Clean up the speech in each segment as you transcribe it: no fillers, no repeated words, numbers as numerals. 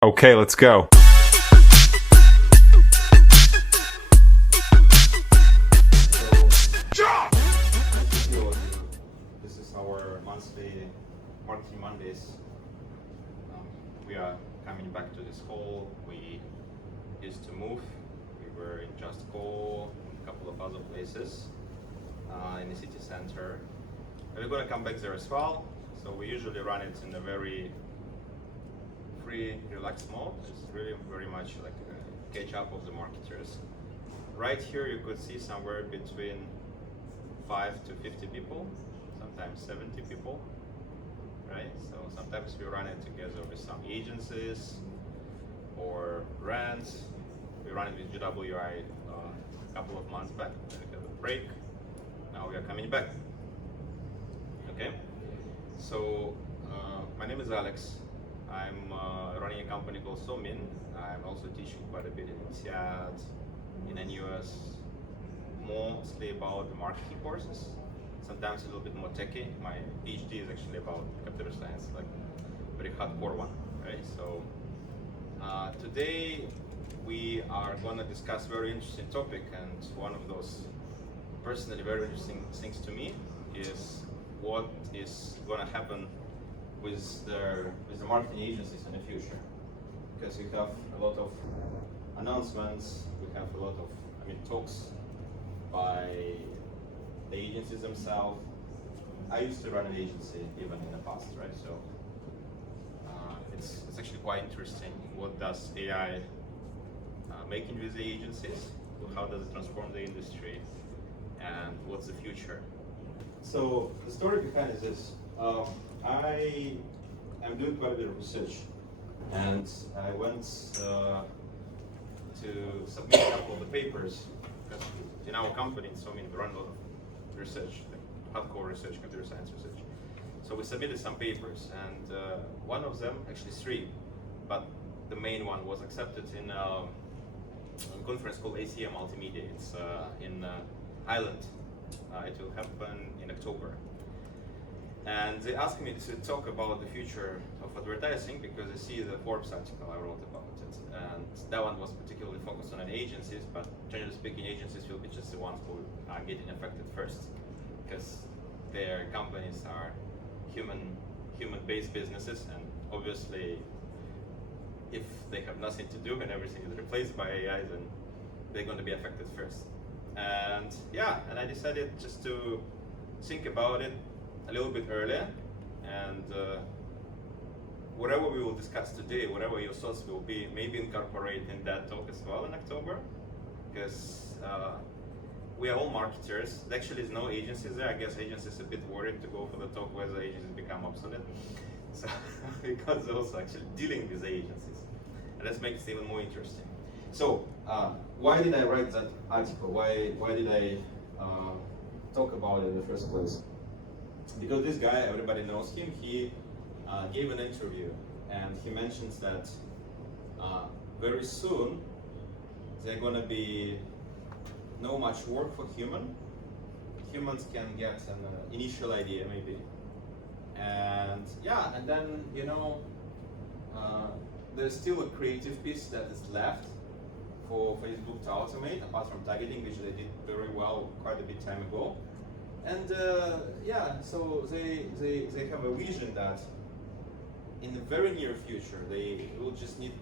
Okay, let's go. This is our monthly Marketing Mondays. We are coming back to this hall. We used to move. We were in Just Go, a couple of other places in the city center. And we're going to come back there as well. So we usually run it in a very free, relaxed mode. It's really very much like a catch up of the marketers. Right here you could see somewhere between 5 to 50 people, sometimes 70 people, right? So sometimes we run it together with some agencies or brands. We ran it with GWI a couple of months back, then we had a break. Now we are coming back. Okay, so my name is Aleks. I'm running a company called SOMIN. I'm also teaching quite a bit in INSEAD, in NUS, mostly about the marketing courses, sometimes a little bit more techy. My PhD is actually about computer science, like very hardcore one, right? So today we are going to discuss a very interesting topic, and one of those personally very interesting things to me is what is going to happen with the marketing agencies in the future, because we have a lot of announcements, we have a lot of talks by the agencies themselves. I used to run an agency even in the past, right? So it's actually quite interesting. What does AI making with the agencies? How does it transform the industry? And what's the future? So the story behind is this. I am doing quite a bit of research, and I went to submit a couple of the papers, because in our company, so we run a lot of research, like hardcore research, computer science research. So we submitted some papers, and one of them, actually three, but the main one was accepted in a conference called ACM Multimedia. It's in Ireland. It will happen in October. And they asked me to talk about the future of advertising, because they see the Forbes article I wrote about it. And that one was particularly focused on agencies, but generally speaking, agencies will be just the ones who are getting affected first, because their companies are human-based businesses, and obviously if they have nothing to do and everything is replaced by AI, then they're going to be affected first. And yeah, and I decided just to think about it a little bit earlier, and whatever we will discuss today, whatever your thoughts will be, maybe incorporate in that talk as well in October, because we are all marketers. There actually is no agencies there. I guess agencies are a bit worried to go for the talk where the agencies become obsolete. So because they're also actually dealing with the agencies, and that makes it even more interesting. So why did I write that article? Why did I talk about it in the first place? Because this guy, everybody knows him, he gave an interview, and he mentions that very soon there's going to be no much work for humans can get an initial idea maybe, and yeah, and then there's still a creative piece that is left for Facebook to automate, apart from targeting, which they did very well quite a bit time ago. And yeah, so they have a vision that in the very near future they will just need,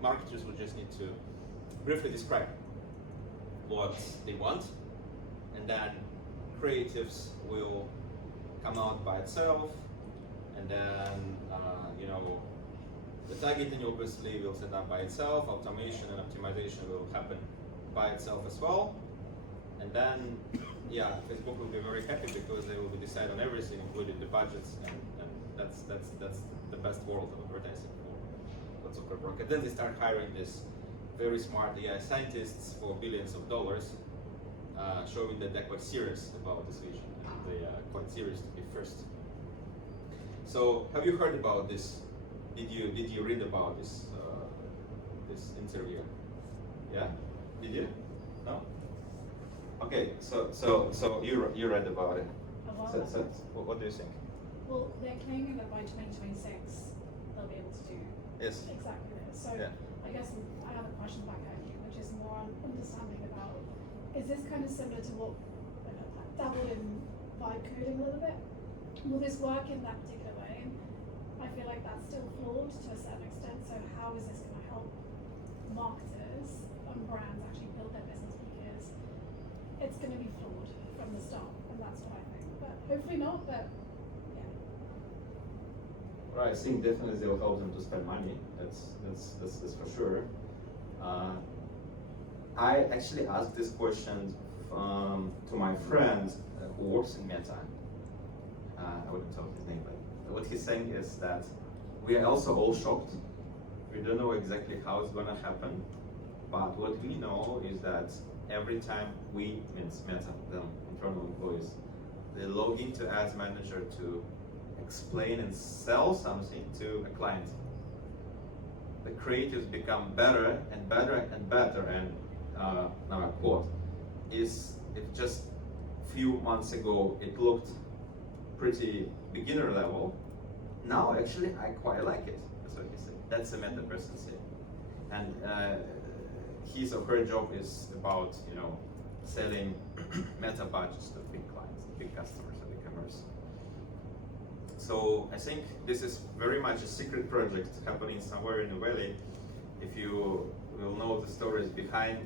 marketers will just need to briefly describe what they want, and then creatives will come out by itself, and then the targeting obviously will set up by itself, automation and optimization will happen by itself as well, and then yeah, Facebook will be very happy because they will decide on everything, including the budgets, and that's the best world of advertising for Zuckerberg. And then they start hiring these very smart AI scientists for billions of dollars, showing that they're quite serious about this vision, and they are quite serious to be first. So, have you heard about this? Did you read about this interview? Yeah, did you? No. Okay, so you read about it. What do you think? Well, they're claiming that by 2026 they'll be able to do Yes. exactly this. So Yeah. I guess I have a question back at you, which is more on understanding about, is this kind of similar to what dabbled in vibe coding a little bit? Will this work in that particular way? I feel like that's still flawed to a certain extent. So how is this going to help marketers and brands actually build their business? Because it's going to be flawed from the start, and that's what I think. But hopefully not. But yeah. Well, I think definitely they will help them to spend money. That's for sure. I actually asked this question to my friend who works in Meta. I wouldn't tell his name, but what he's saying is that we are also all shocked. We don't know exactly how it's gonna happen, but what we know is that every time we, means Meta, them internal employees, they log into Ads Manager to explain and sell something to a client, the creatives become better and better and better. And now I quote, is if just a few months ago it looked pretty beginner level, now actually I quite like it. That's what he said. That's the Meta person said. And his or her job is about, you know, selling Meta budgets to big clients, big customers of e-commerce. So I think this is very much a secret project happening somewhere in the valley. If you will know the stories behind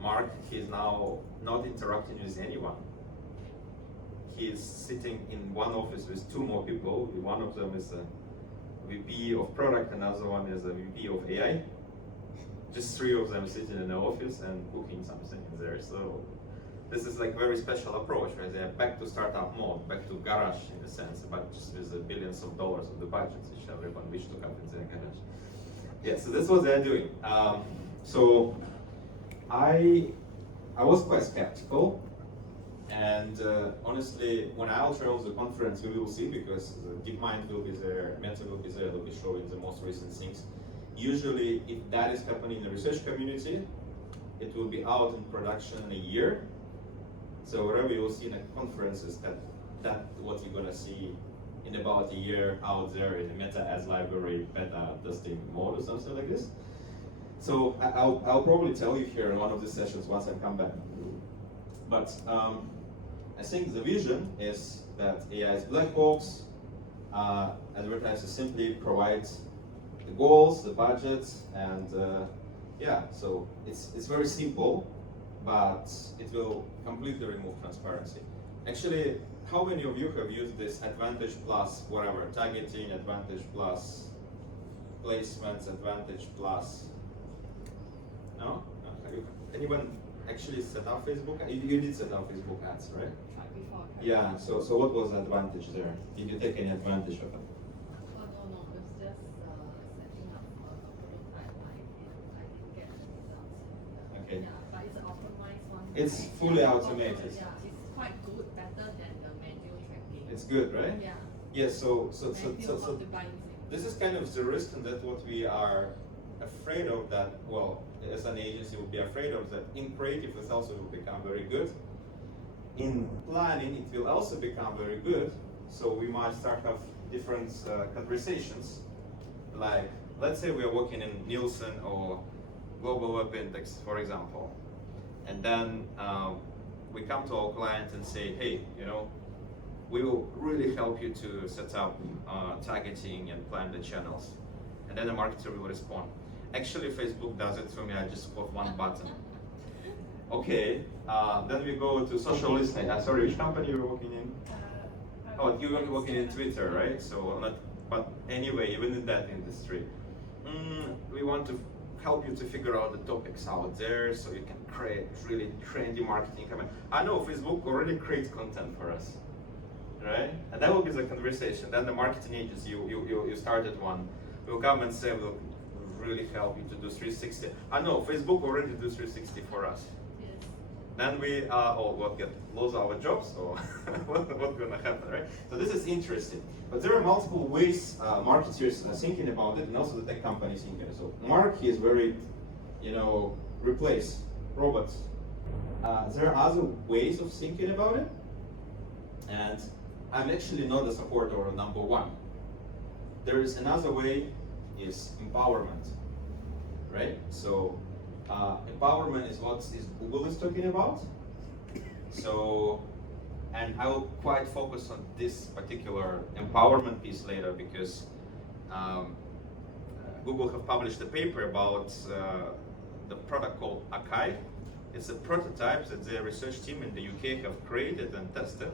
Mark, he's now not interacting with anyone. He's sitting in one office with two more people. One of them is a VP of product, another one is a VP of AI. Just three of them sitting in the office and cooking something in there. So this is like very special approach, right? They're back to startup mode, back to garage in a sense, but just with the billions of dollars of the budgets which everyone wished to have in their garage. Yeah, so that's what they're doing. So I was quite skeptical, and honestly, when I'll travel to the conference, we will see, because DeepMind will be there, Meta will be there, they'll be showing the most recent things. Usually, if that is happening in the research community, it will be out in production in a year. So whatever you will see in a conference is that what you're gonna see in about a year out there in the Meta Ads library beta testing mode or something like this. So I'll probably tell you here in one of the sessions once I come back. But I think the vision is that AI is black box. Advertisers simply provide the goals, the budgets, and yeah, so it's very simple, but it will completely remove transparency. Actually, how many of you have used this Advantage Plus, whatever, targeting, Advantage Plus, placements, Advantage Plus? No? Anyone actually set up Facebook? You did set up Facebook ads, right? Before. Yeah, so what was the advantage there? Did you take any advantage of it? Oh, no, it was just setting up a prototype. I didn't get the results. Okay. Yeah, but it's an optimized one. It's fully automated. Yeah, it's quite good, better than the manual tracking. It's good, right? Yeah. Yes, so Optimizing. this is kind of the risk, and that's what we are afraid of, that, well, as an agency would be afraid of, that in creative it also will become very good. In planning it will also become very good, so we might start have different conversations. Like, let's say we are working in Nielsen or Global Web Index, for example, and then we come to our client and say, hey, you know, we will really help you to set up targeting and plan the channels. And then the marketer will respond, actually Facebook does it for me, I just put one button. Okay, then we go to social listening. Sorry, which company you were working in? Oh, you were working in Twitter, right? So, but anyway, even in that industry, we want to help you to figure out the topics out there so you can create really trendy marketing content. I know Facebook already creates content for us, right? And that will be the conversation. Then the marketing agency, you started one, will come and say, we'll really help you to do 360. I know Facebook already do 360 for us. Yes. Then we all will lose our jobs, or what's gonna happen, right? So this is interesting. But there are multiple ways marketers are thinking about it, and also the tech companies thinking. So Mark is very, you know, replace robots. There are other ways of thinking about it, and I'm actually not a supporter of number one. There is another way is empowerment, right? So empowerment is what Google is talking about. So, and I will quite focus on this particular empowerment piece later because Google have published a paper about the product called Akai. It's a prototype that their research team in the UK have created and tested.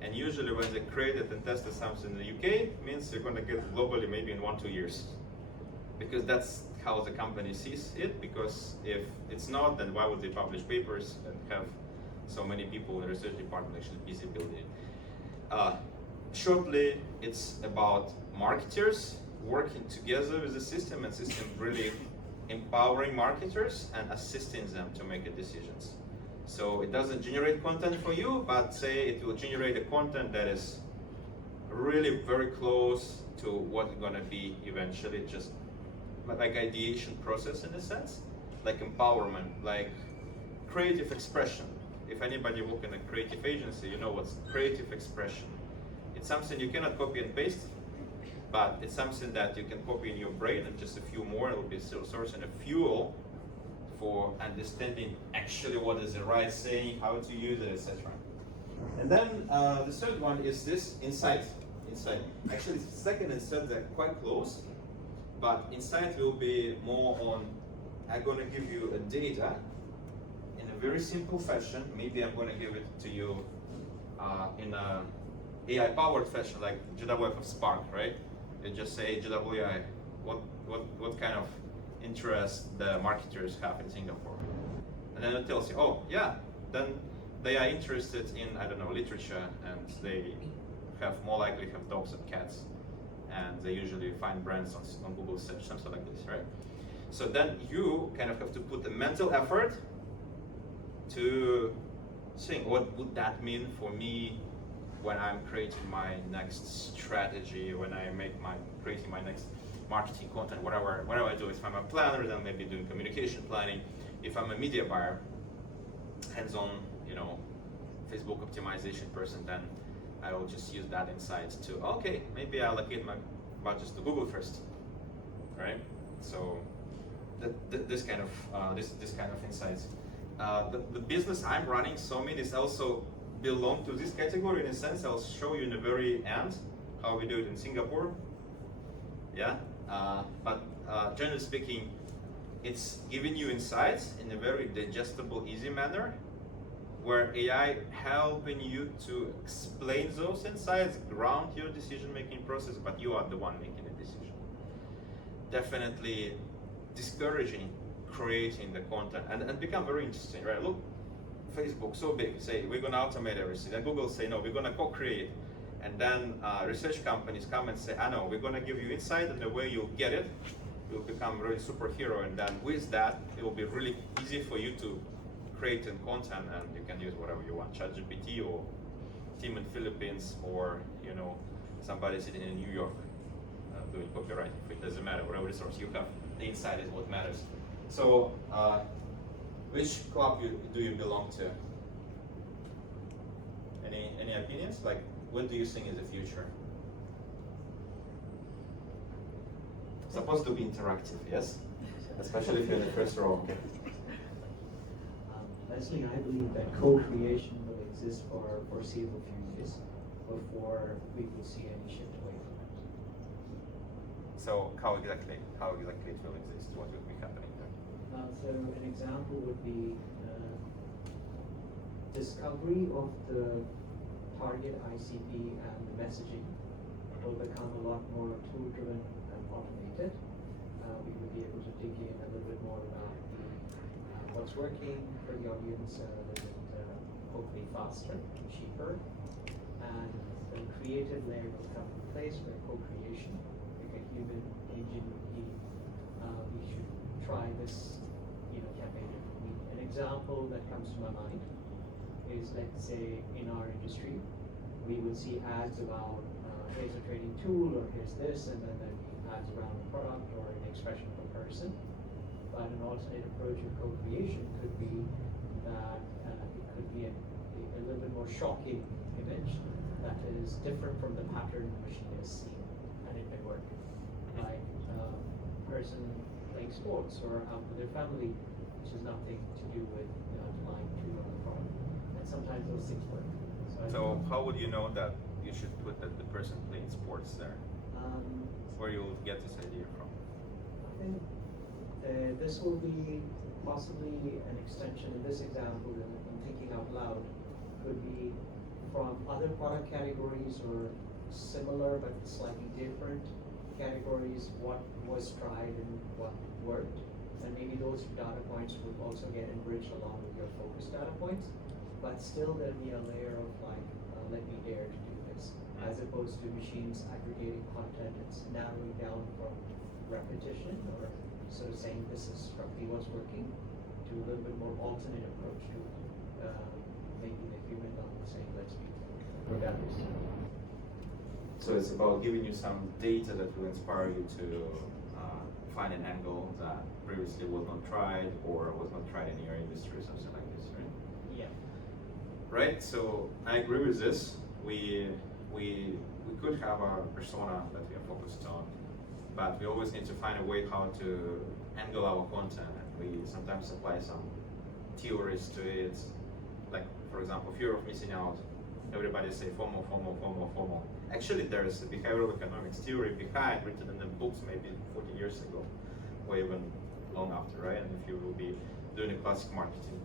And usually when they created and tested something in the UK, means they're going to get it globally maybe in 1-2 years. Because that's how the company sees it, because if it's not, then why would they publish papers and have so many people in the research department actually busy building it? Shortly, it's about marketers working together with the system and system really empowering marketers and assisting them to make decisions. So it doesn't generate content for you, but say it will generate a content that is really very close to what it's gonna be eventually, just like ideation process in a sense, like empowerment, like creative expression. If anybody work in a creative agency, you know what's creative expression. It's something you cannot copy and paste, but it's something that you can copy in your brain and just a few more, it will be a source and a fuel for understanding actually what is the right saying, how to use it, etc. And then the third one is this insight. Actually, second and third are quite close, but insight will be more on, I'm going to give you a data in a very simple fashion. Maybe I'm going to give it to you in a AI-powered fashion, like GWF of Spark, right? You just say GWI, what kind of interest the marketers have in Singapore, and then it tells you, oh yeah, then they are interested in, I don't know, literature, and they have more likely have dogs and cats, and they usually find brands on Google search, something like this, right? So then you kind of have to put the mental effort to think, what would that mean for me when I'm creating my next strategy, when I creating my next marketing content, whatever I do. If I'm a planner, then maybe doing communication planning. If I'm a media buyer, hands-on, Facebook optimization person, then I will just use that insight to, okay, maybe I'll allocate my budgets to Google first, right? So this kind of insights. The business I'm running, SOMIN, is also belong to this category in a sense. I'll show you in the very end how we do it in Singapore. Yeah, but generally speaking, it's giving you insights in a very digestible, easy manner, where AI helping you to explain those insights, ground your decision-making process, but you are the one making the decision. Definitely discouraging creating the content and become very interesting, right? Look, Facebook so big, say we're gonna automate everything, and Google say no, we're gonna co-create. And then research companies come and say, I know, we're going to give you insight, and the way you'll get it, you'll become really superhero. And then with that, it will be really easy for you to create content, and you can use whatever you want, ChatGPT or team in Philippines, or somebody sitting in New York doing copywriting. It doesn't matter, whatever resource you have, the insight is what matters. So, which club do you belong to? Any opinions? Like, what do you think is the future? Supposed to be interactive, yes? Especially if you're in the first row. Leslie, I believe that co-creation will exist for a foreseeable few years before we will see any shift away from it. So how exactly it will exist? What will be happening there? So an example would be discovery of the target ICP and the messaging will become a lot more tool-driven and automated. We will be able to dig in a little bit more about what's working for the audience, a little bit hopefully faster and cheaper. And the creative layer will come in place where co-creation, like a human ingenuity, we should try this campaign. An example that comes to my mind is, let's say, in our industry, we would see ads about here's a trading tool, or here's this, and then there'd be ads around a product or an expression of a person. But an alternate approach of co-creation could be that it could be a little bit more shocking image that is different from the pattern the machine has seen, and it may work. Like person playing sports or out with their family, which has nothing to do with the underlying truth of the product. And sometimes those things work. So how would you know that you should put that the person playing sports there? Where you'll get this idea from? I think this will be possibly an extension in this example, and I'm thinking out loud, could be from other product categories or similar but slightly different categories, what was tried and what worked. And maybe those data points would also get enriched along with your focus data points. But still there'll be a layer of like, let me dare to do this, as opposed to machines aggregating content. It's narrowing down from repetition or sort of saying this is roughly what's working to a little bit more alternate approach to maybe the human level saying let's be redundant. So it's about giving you some data that will inspire you to find an angle that previously was not tried or was not tried in your industry or something like this, right? Yeah. Right, so I agree with this. We could have a persona that we are focused on, but we always need to find a way how to angle our content. We sometimes apply some theories to it, like for example, fear of missing out. Everybody say FOMO, FOMO, FOMO, FOMO. Actually, there is a behavioral economics theory behind, written in the books maybe 40 years ago, or even long after, right? And if you will be doing a classic marketing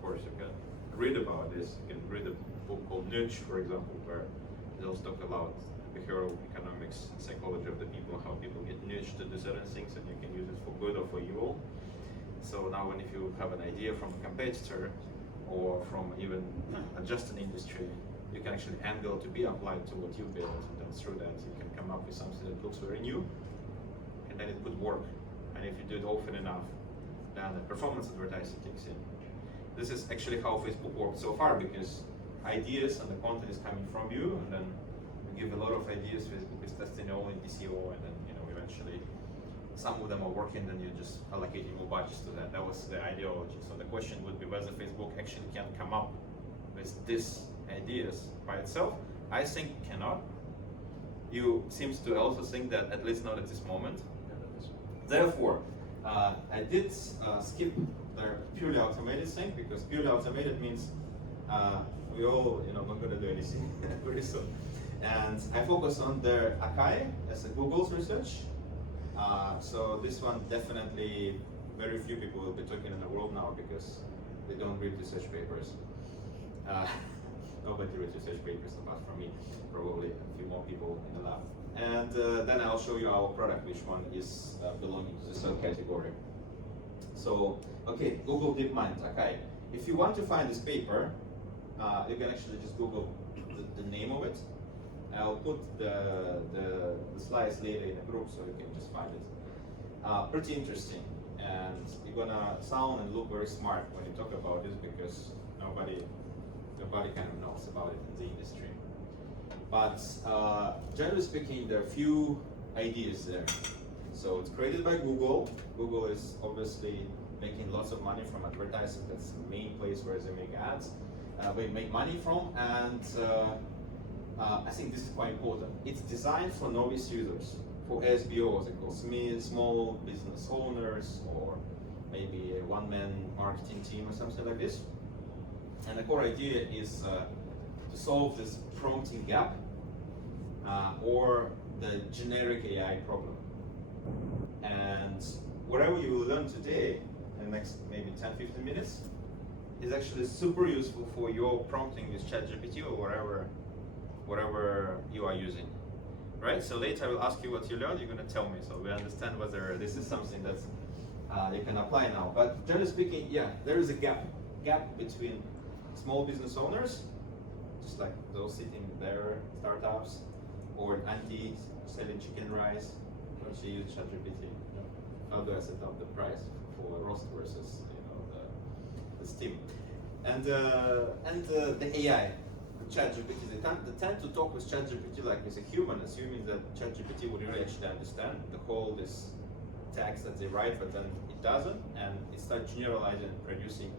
course, you can read about this. You can read a book called Nudge, for example, where they'll talk about behavioral economics and psychology of the people, how people get nudged to do certain things, and you can use it for good or for evil. So now if you have an idea from a competitor or from even just an industry, you can actually angle to be applied to what you built, and then through that you can come up with something that looks very new, and then it could work. And if you do it often enough, then the performance advertising kicks in. This is actually how Facebook worked so far, because ideas and the content is coming from you, and then you give a lot of ideas. Facebook is testing only DCO, and then eventually some of them are working, then you're just allocating more budgets to that. That was the ideology. So the question would be whether Facebook actually can come up with these ideas by itself. I think cannot. You seems to also think that, at least not at this moment. Therefore, I did skip the purely automated thing, because purely automated means we all, not going to do anything very soon. And I focus on the Akai as a Google's research. So this one definitely very few people will be talking in the world now, because they don't read research papers. Nobody reads research papers apart from me, probably a few more people in the lab. And then I'll show you our product, which one is belonging to the subcategory. So, okay, Google DeepMind, okay. If you want to find this paper, you can actually just Google the name of it. I'll put the slides later in a group so you can just find it. Pretty interesting, and you're gonna sound and look very smart when you talk about this, because nobody kind of knows about it in the industry. But generally speaking, there are a few ideas there. So it's created by Google. Google is obviously making lots of money from advertising. That's the main place where they make ads. They make money from, and I think this is quite important. It's designed for novice users, for SBOs, it calls small business owners, or maybe a one-man marketing team or something like this. And the core idea is to solve this prompting gap or the generic AI problem. And whatever you will learn today in the next maybe 10-15 minutes is actually super useful for your prompting with ChatGPT or whatever you are using, right? So later I will ask you what you learned, you're gonna tell me, so we understand whether this is something that you can apply now. But generally speaking, yeah, there is a gap between small business owners, just like those sitting there, startups, or auntie selling chicken rice, or she used ChatGPT. How do I set up the price for roast versus the steam? And the AI, the ChatGPT, they tend to talk with ChatGPT like with a human, assuming that ChatGPT would really actually understand the whole this text that they write, but then it doesn't, and it starts generalizing and producing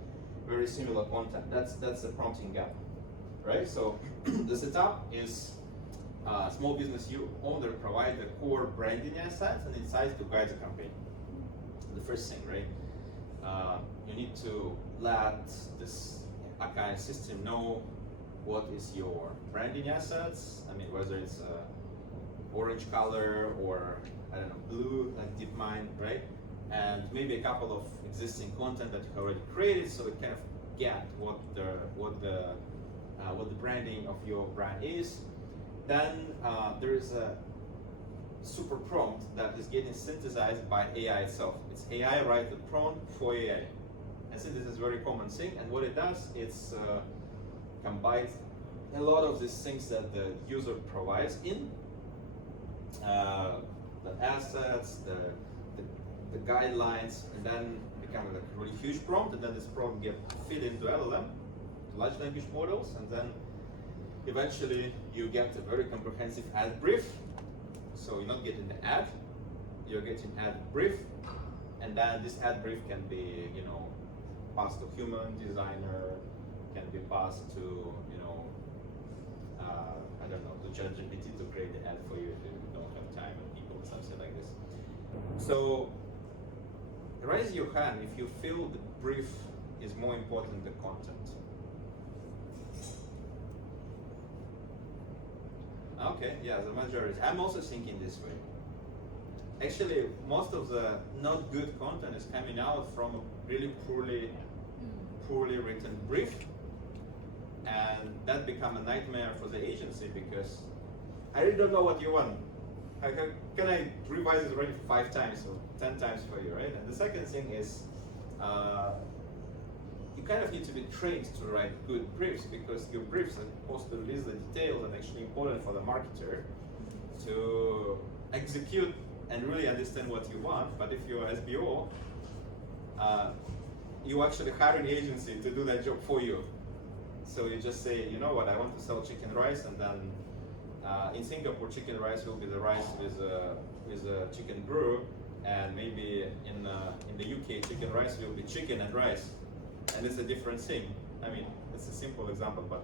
very similar content. That's the prompting gap, right? So the setup is small business owner provide the core branding assets and insights to guide the campaign. The first thing, right? You need to let this kind of system know what is your branding assets. I mean, whether it's orange color or I don't know, blue like DeepMind, right? And maybe a couple of existing content that you already created, so it kind of get what the branding of your brand is. Then there is a super prompt that is getting synthesized by AI itself. It's AI write the prompt for AI. And so this is a very common thing. And what it does, it's combines a lot of these things that the user provides in the assets, the guidelines, and then become like a really huge prompt. And then this prompt get fit into LLM, large language models, and then eventually you get a very comprehensive ad brief. So you're not getting the ad, you're getting ad brief, and then this ad brief can be, you know, passed to human designer, can be passed to, you know, I don't know, to ChatGPT to create the ad for you if you don't have time and people or something like this. So raise your hand if you feel the brief is more important than the content. Okay, yeah, the majority. I'm also thinking this way. Actually, most of the not good content is coming out from a really poorly written brief, and that become a nightmare for the agency because I really don't know what you want. Can I revise it already 5 times or 10 times for you, right? And the second thing is you kind of need to be trained to write good briefs because your briefs are supposed to release the details and actually important for the marketer to execute and really understand what you want. But if you're SBO, you actually hire an agency to do that job for you. So you just say, you know what, I want to sell chicken rice, and then in Singapore, chicken rice will be the rice with a chicken brew, and maybe in the UK, chicken rice will be chicken and rice, and it's a different thing. I mean, it's a simple example, but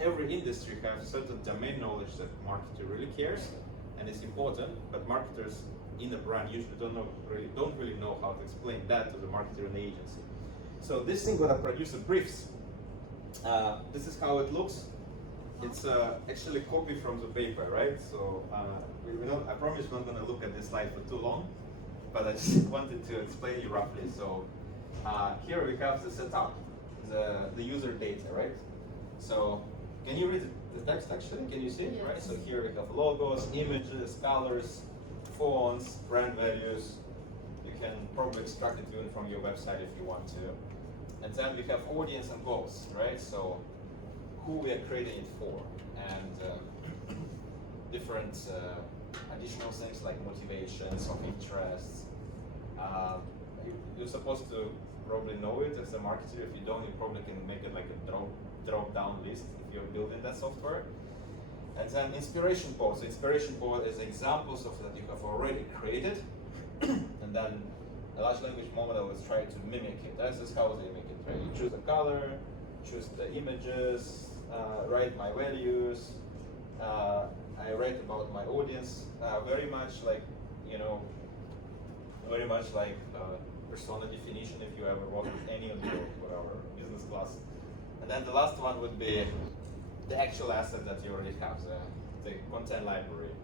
every industry has certain domain knowledge that marketer really cares, and it's important. But marketers in a brand usually don't really know how to explain that to the marketer in the agency. So this thing gonna produce a briefs. This is how it looks. It's actually copy from the paper, right? So I promise we're not going to look at this slide for too long, but I just wanted to explain you roughly. So here we have the setup, the user data, right? So can you read the text actually? Can you see it, Yes. right? So here we have logos, images, colors, fonts, brand values. You can probably extract it even from your website if you want to. And then we have audience and goals, right? So who we are creating it for, and different additional things like motivations of interests. You're supposed to probably know it as a marketer. If you don't, you probably can make it like a drop-down list if you're building that software. And then inspiration board. So inspiration board is examples of that you have already created, and then a large language model is trying to mimic it. This is how they make it, right? You choose a color, choose the images, write my values. I write about my audience, very much like, you know, very much like persona definition if you ever work with any of your whatever business class. And then the last one would be the actual asset that you already have, the content library.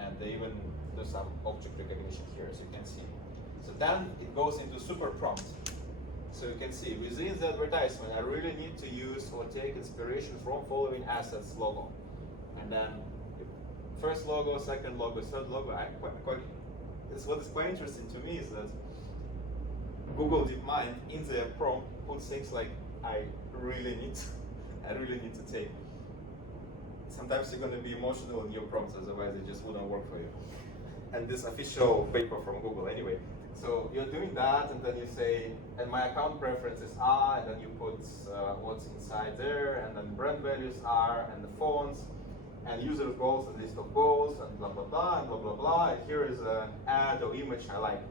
And they even do some object recognition here, as you can see. So then it goes into super prompt. So you can see within the advertisement, I really need to use or take inspiration from following assets logo. And then first logo, second logo, third logo. What is quite interesting to me is that Google DeepMind in their prompt puts things like I really need to take. Sometimes you're going to be emotional in your prompts, otherwise it just wouldn't work for you. And this official paper from Google anyway. So you're doing that, and then you say, and my account preferences are, and then you put what's inside there, and then brand values are, and the fonts, and user goals, a list of goals, and blah, blah, blah, and blah, blah, blah. And here is an ad or image I like.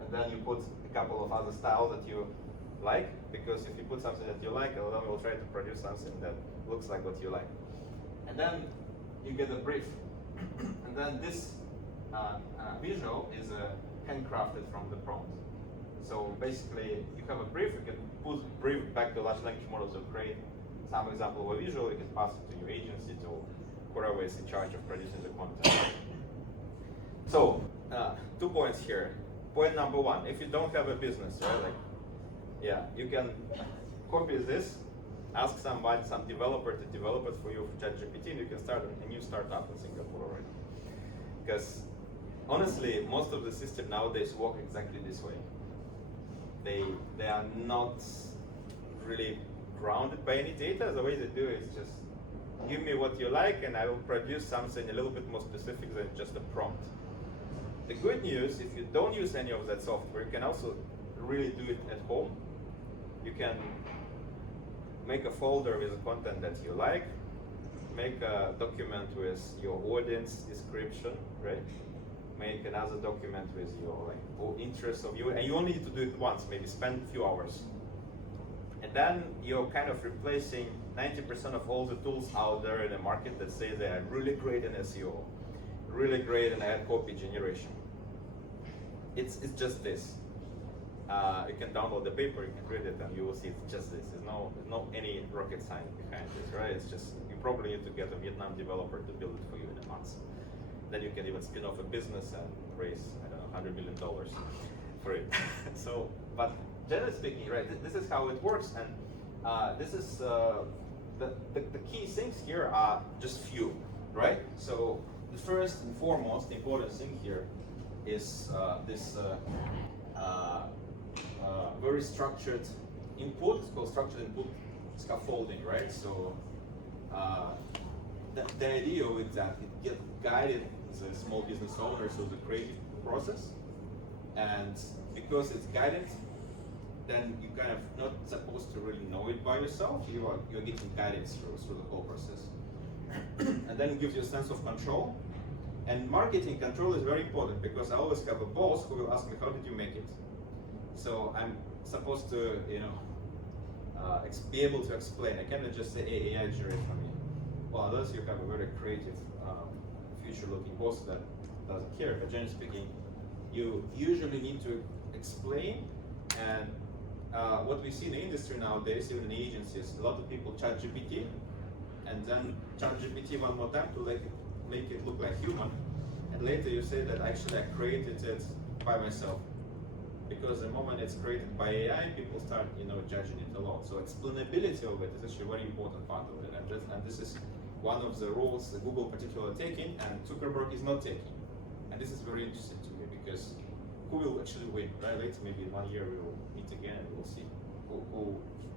And then you put a couple of other styles that you like, because if you put something that you like, LLM will try to produce something that looks like what you like. And then you get a brief, and then this visual is handcrafted from the prompt. So basically, you have a brief, you can put brief back to large language models to create some example of a visual, you can pass it to your agency, to whoever is in charge of producing the content. So, 2 points here. Point number 1, if you don't have a business, right, like, yeah, you can copy this, ask somebody, some developer to develop it for you for ChatGPT, and you can start a new startup in Singapore already. Because honestly, most of the systems nowadays work exactly this way. They are not really grounded by any data. The way they do it is just give me what you like and I will produce something a little bit more specific than just a prompt. The good news, if you don't use any of that software, you can also really do it at home. You can make a folder with the content that you like, make a document with your audience description, right? Make another document with your interests of you, and you only need to do it once, maybe spend a few hours. And then you're kind of replacing 90% of all the tools out there in the market that say they are really great in SEO, really great in ad copy generation. It's just this. You can download the paper, you can read it, and you will see it's just this. There's no any rocket science behind this, right? It's just, you probably need to get a Vietnam developer to build it for you in a month. Then you can even spin off a business and raise, I don't know, $100 million for it. So, but generally speaking, right, this is how it works, and this is the key things here are just few, right? So the first and foremost important thing here is this very structured input. It's called structured input scaffolding, right? So the idea with that, it gets guided the small business owner through the creative process, and because it's guided, then you kind of not supposed to really know it by yourself. You're getting guided through the whole process, and then it gives you a sense of control. And marketing control is very important, because I always have a boss who will ask me, how did you make it? So I'm supposed to, be able to explain. I cannot just say, hey, AI generate for me. Well, unless you have a very creative, future-looking boss that doesn't care. But generally speaking, you usually need to explain. And what we see in the industry nowadays, even in agencies, a lot of people chat GPT, and then chat GPT one more time to make it look like human. And later you say that actually I created it by myself. Because the moment it's created by AI, people start, judging it a lot. So explainability of it is actually a very important part of it, and this is one of the roles that Google particularly taking, and Zuckerberg is not taking. And this is very interesting to me, because who will actually win, right? Later, maybe in 1 year we will meet again and we'll see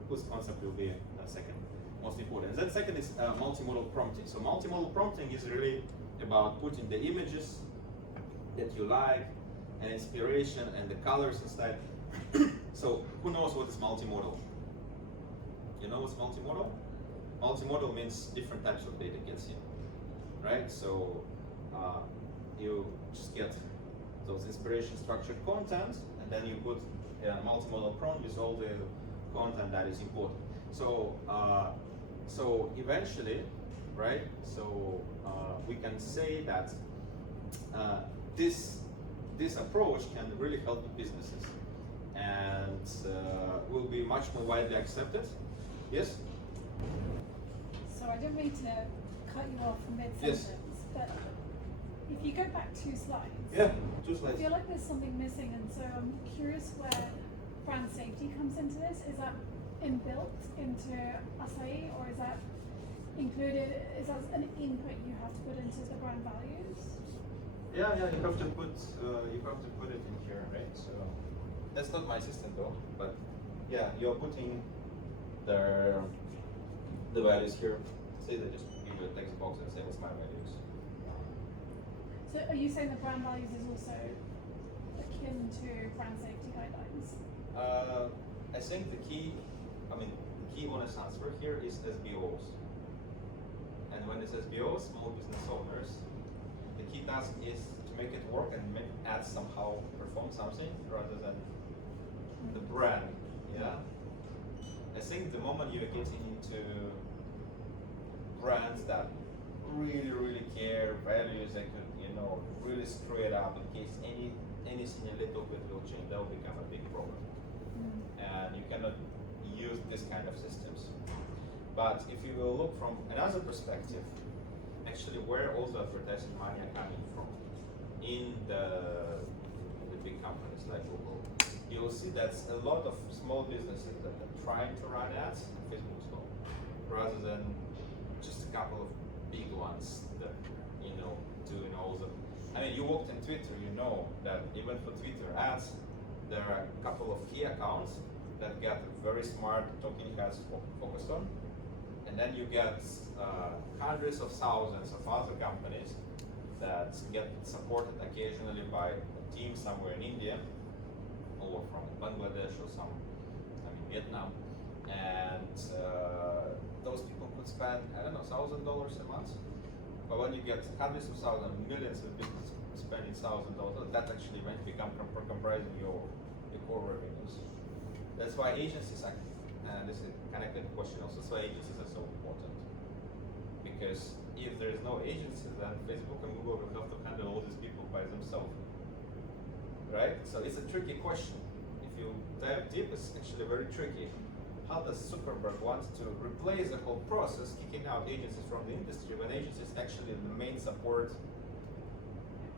whose concept will be second most important. And then second is multimodal prompting. So multimodal prompting is really about putting the images that you like, and inspiration, and the colors inside. So who knows what is multimodal? You know what's multimodal? Multimodal means different types of data gets in, right? So you just get those inspiration structured content, and then you put a multimodal prompt with all the content that is important. So so eventually, right? So we can say that this approach can really help businesses, and will be much more widely accepted. Yes? So I didn't mean to cut you off mid-sentence, but if you go back 2 slides, Yeah, 2 I slides. feel like there's something missing, and so I'm curious where brand safety comes into this. Is that inbuilt into Acai, or is that included? Is that an input you have to put into the brand values? Yeah, you have to put it in here, right? So that's not my system though, but yeah, you're putting the values here. Say that, just give you a text box and say what's my values. So are you saying the brand values is also akin to brand safety guidelines? I think the key honest answer here is SBOs. And when it's SBOs, small business owners, the key task is to make it work and add somehow perform something rather than the brand. Yeah. I think the moment you're getting into brands that really care values that could, really screw it up in case anything a little bit will change. That will become a big problem. And you cannot use this kind of systems. But if you will look from another perspective, actually where all the advertising money are coming from in the big companies like Google, you'll see that a lot of small businesses that are trying to run ads on Facebook as well, rather than just a couple of big ones that, doing all the. I mean, you walked in Twitter, you know that even for Twitter ads, there are a couple of key accounts that get very smart talking heads focused on, and then you get hundreds of thousands of other companies that get supported occasionally by a team somewhere in India, or from Bangladesh or Vietnam, and those people could spend, I don't know, $1,000 a month. But when you get hundreds of thousands, millions of businesses spending $1,000, that actually might become comprising your core revenues. That's why agencies are, and this is connected question also, that's why agencies are so important. Because if there is no agency, then Facebook and Google will have to handle all these people by themselves. Right? So it's a tricky question. If you dive deep, it's actually very tricky. How does Zuckerberg want to replace the whole process, kicking out agencies from the industry, when agencies actually the main support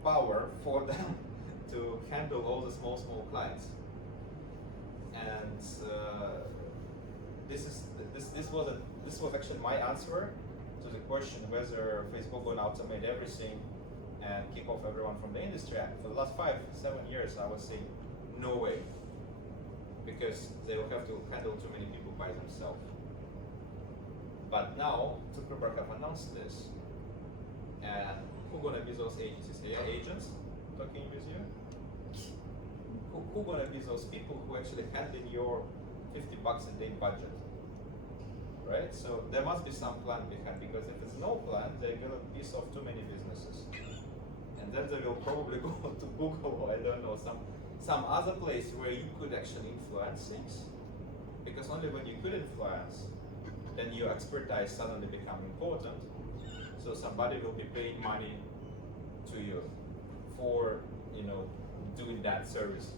power for them to handle all the small clients? And this was actually my answer to the question whether Facebook will automate everything and kick off everyone from the industry. For the last 5-7 years, I would say no way, because they will have to handle too many people by themselves. But now Zuckerberg have announced this, and who gonna be those agencies? AI agents talking with you? Who gonna be those people who actually hand in your $50 a day budget? Right? So there must be some plan behind, because if there's no plan, they're gonna piss off too many businesses. And then they will probably go to Google, or I don't know, some other place where you could actually influence things. Because only when you could influence, then your expertise suddenly become important. So somebody will be paying money to you for, doing that service.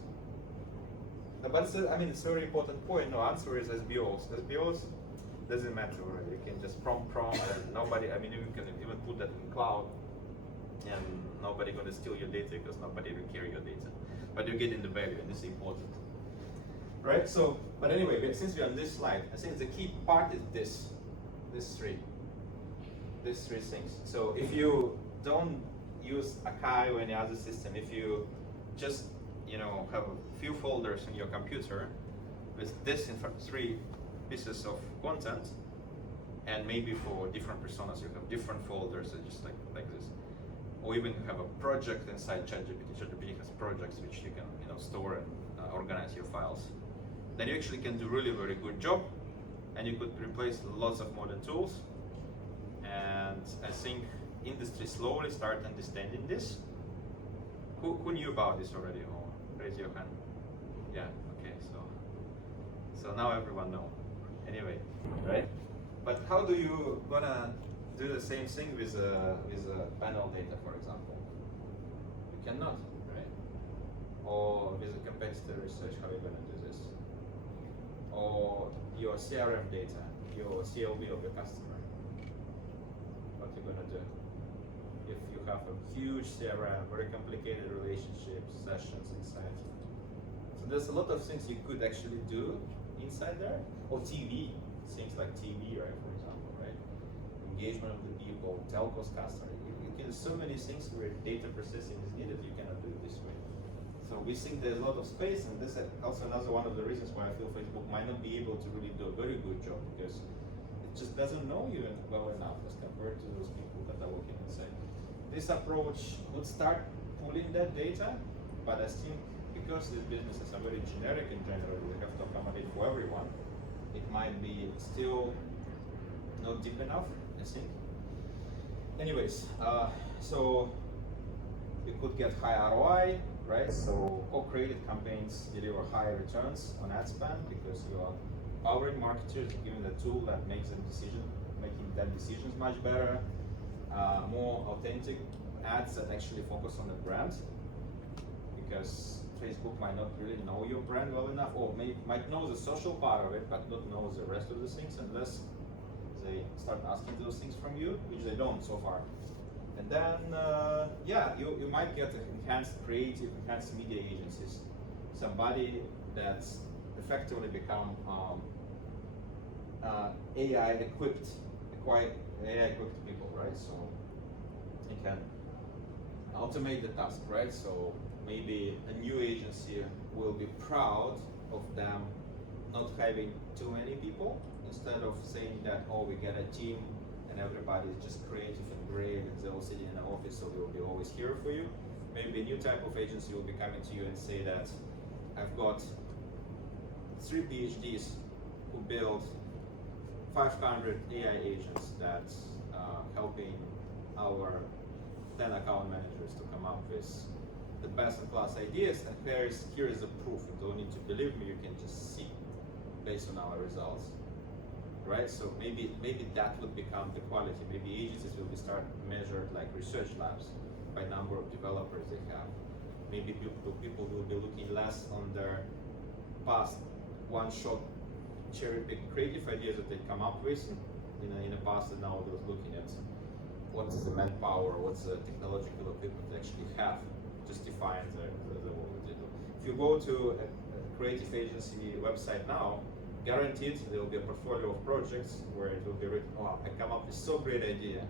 But it's a very important point. No, answer is SBOs. SBOs doesn't matter already. You can just prompt, and nobody. You can even put that in cloud, and nobody gonna steal your data because nobody will carry your data. But you're getting the value, and this is important, right? So, but anyway, since we're on this slide, I think the key part is these three things. So if you don't use Akai or any other system, if you just have a few folders in your computer with this three pieces of content, and maybe for different personas you have different folders that just like this, or even have a project inside ChatGPT. ChatGPT has projects which you can store and organize your files. Then you actually can do really very good job, and you could replace lots of modern tools. And I think industry slowly start understanding this. Who knew about this already? Or raise your hand. Yeah. Okay. So now everyone know. Anyway, right? But how do you gonna do the same thing with panel data, for example? You cannot, right? Or with a competitor research, how are you gonna do this? Or your CRM data, your CLV of your customer. What you gonna do? If you have a huge CRM, very complicated relationships, sessions inside. So there's a lot of things you could actually do inside there. Or TV, things like TV, right, for example, right? Engagement of the people, telcos, customer. You can do so many things where data processing is needed, you cannot do it this way. So we think there's a lot of space, and this is also another one of the reasons why I feel Facebook might not be able to really do a very good job, because it just doesn't know you well enough as compared to those people that are working inside. This approach would start pulling that data, but I think because these businesses are very generic in general, we have to accommodate for everyone. It might be still not deep enough, I think. Anyways, so you could get high ROI, right? So co-created campaigns deliver higher returns on ad spend because you are powering marketers, giving the tool that makes them making them decisions much better. more authentic ads that actually focus on the brand, because Facebook might not really know your brand well enough, or might know the social part of it, but not know the rest of the things unless they start asking those things from you, which they don't so far. And then, you might get enhanced creative, enhanced media agencies. Somebody that's effectively become AI equipped people, right? So it can automate the task, right? So maybe a new agency will be proud of them not having too many people, instead of saying that, oh, we get a team and everybody is just creative and great and they're all sitting in an office, so we will be always here for you. Maybe a new type of agency will be coming to you and say that I've got 3 PhDs who build 500 AI agents that's helping our 10 account managers to come up with the best in class ideas, and here is the proof. You don't need to believe me, you can just see based on our results, right? So maybe that would become the quality. Maybe agencies will be start measured like research labs by number of developers they have. Maybe people will be looking less on their past one-shot cherry-picked creative ideas that they come up with in the past, and now they're looking at what's the manpower, what's the technological equipment they actually have, justifying the work that they do. If you go to a creative agency website now, guaranteed there will be a portfolio of projects where it will be written, oh, I come up with so great idea.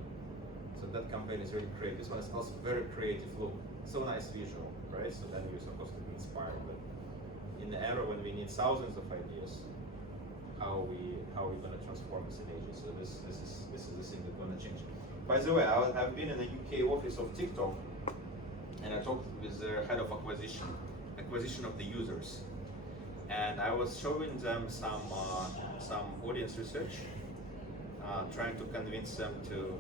So that campaign is really creative. This one is also very creative look, so nice visual, right? So then you're supposed to be inspired. But in the era when we need thousands of ideas, how are we going to transform this in agency? So this is the thing that's going to change. By the way, I've been in the UK office of TikTok, and I talked with the head of acquisition of the users, and I was showing them some audience research, trying to convince them to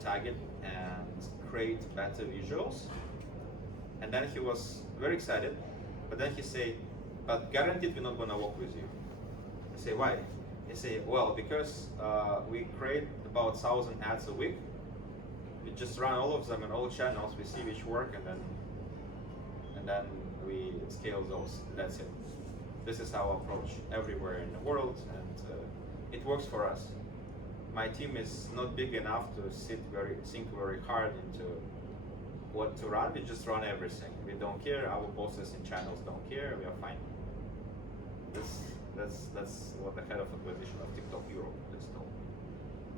target and create better visuals. And then he was very excited, but then he said, "But guaranteed we're not gonna work with you." I say, "Why?" He say, "Well, because we create about 1,000 ads a week. We just run all of them in all channels. We see which work, and then we scale those. That's it. This is our approach everywhere in the world, and it works for us. My team is not big enough to think very hard into what to run. We just run everything. We don't care. Our bosses in channels don't care. We are fine." That's what the head of acquisition of TikTok Europe just told me,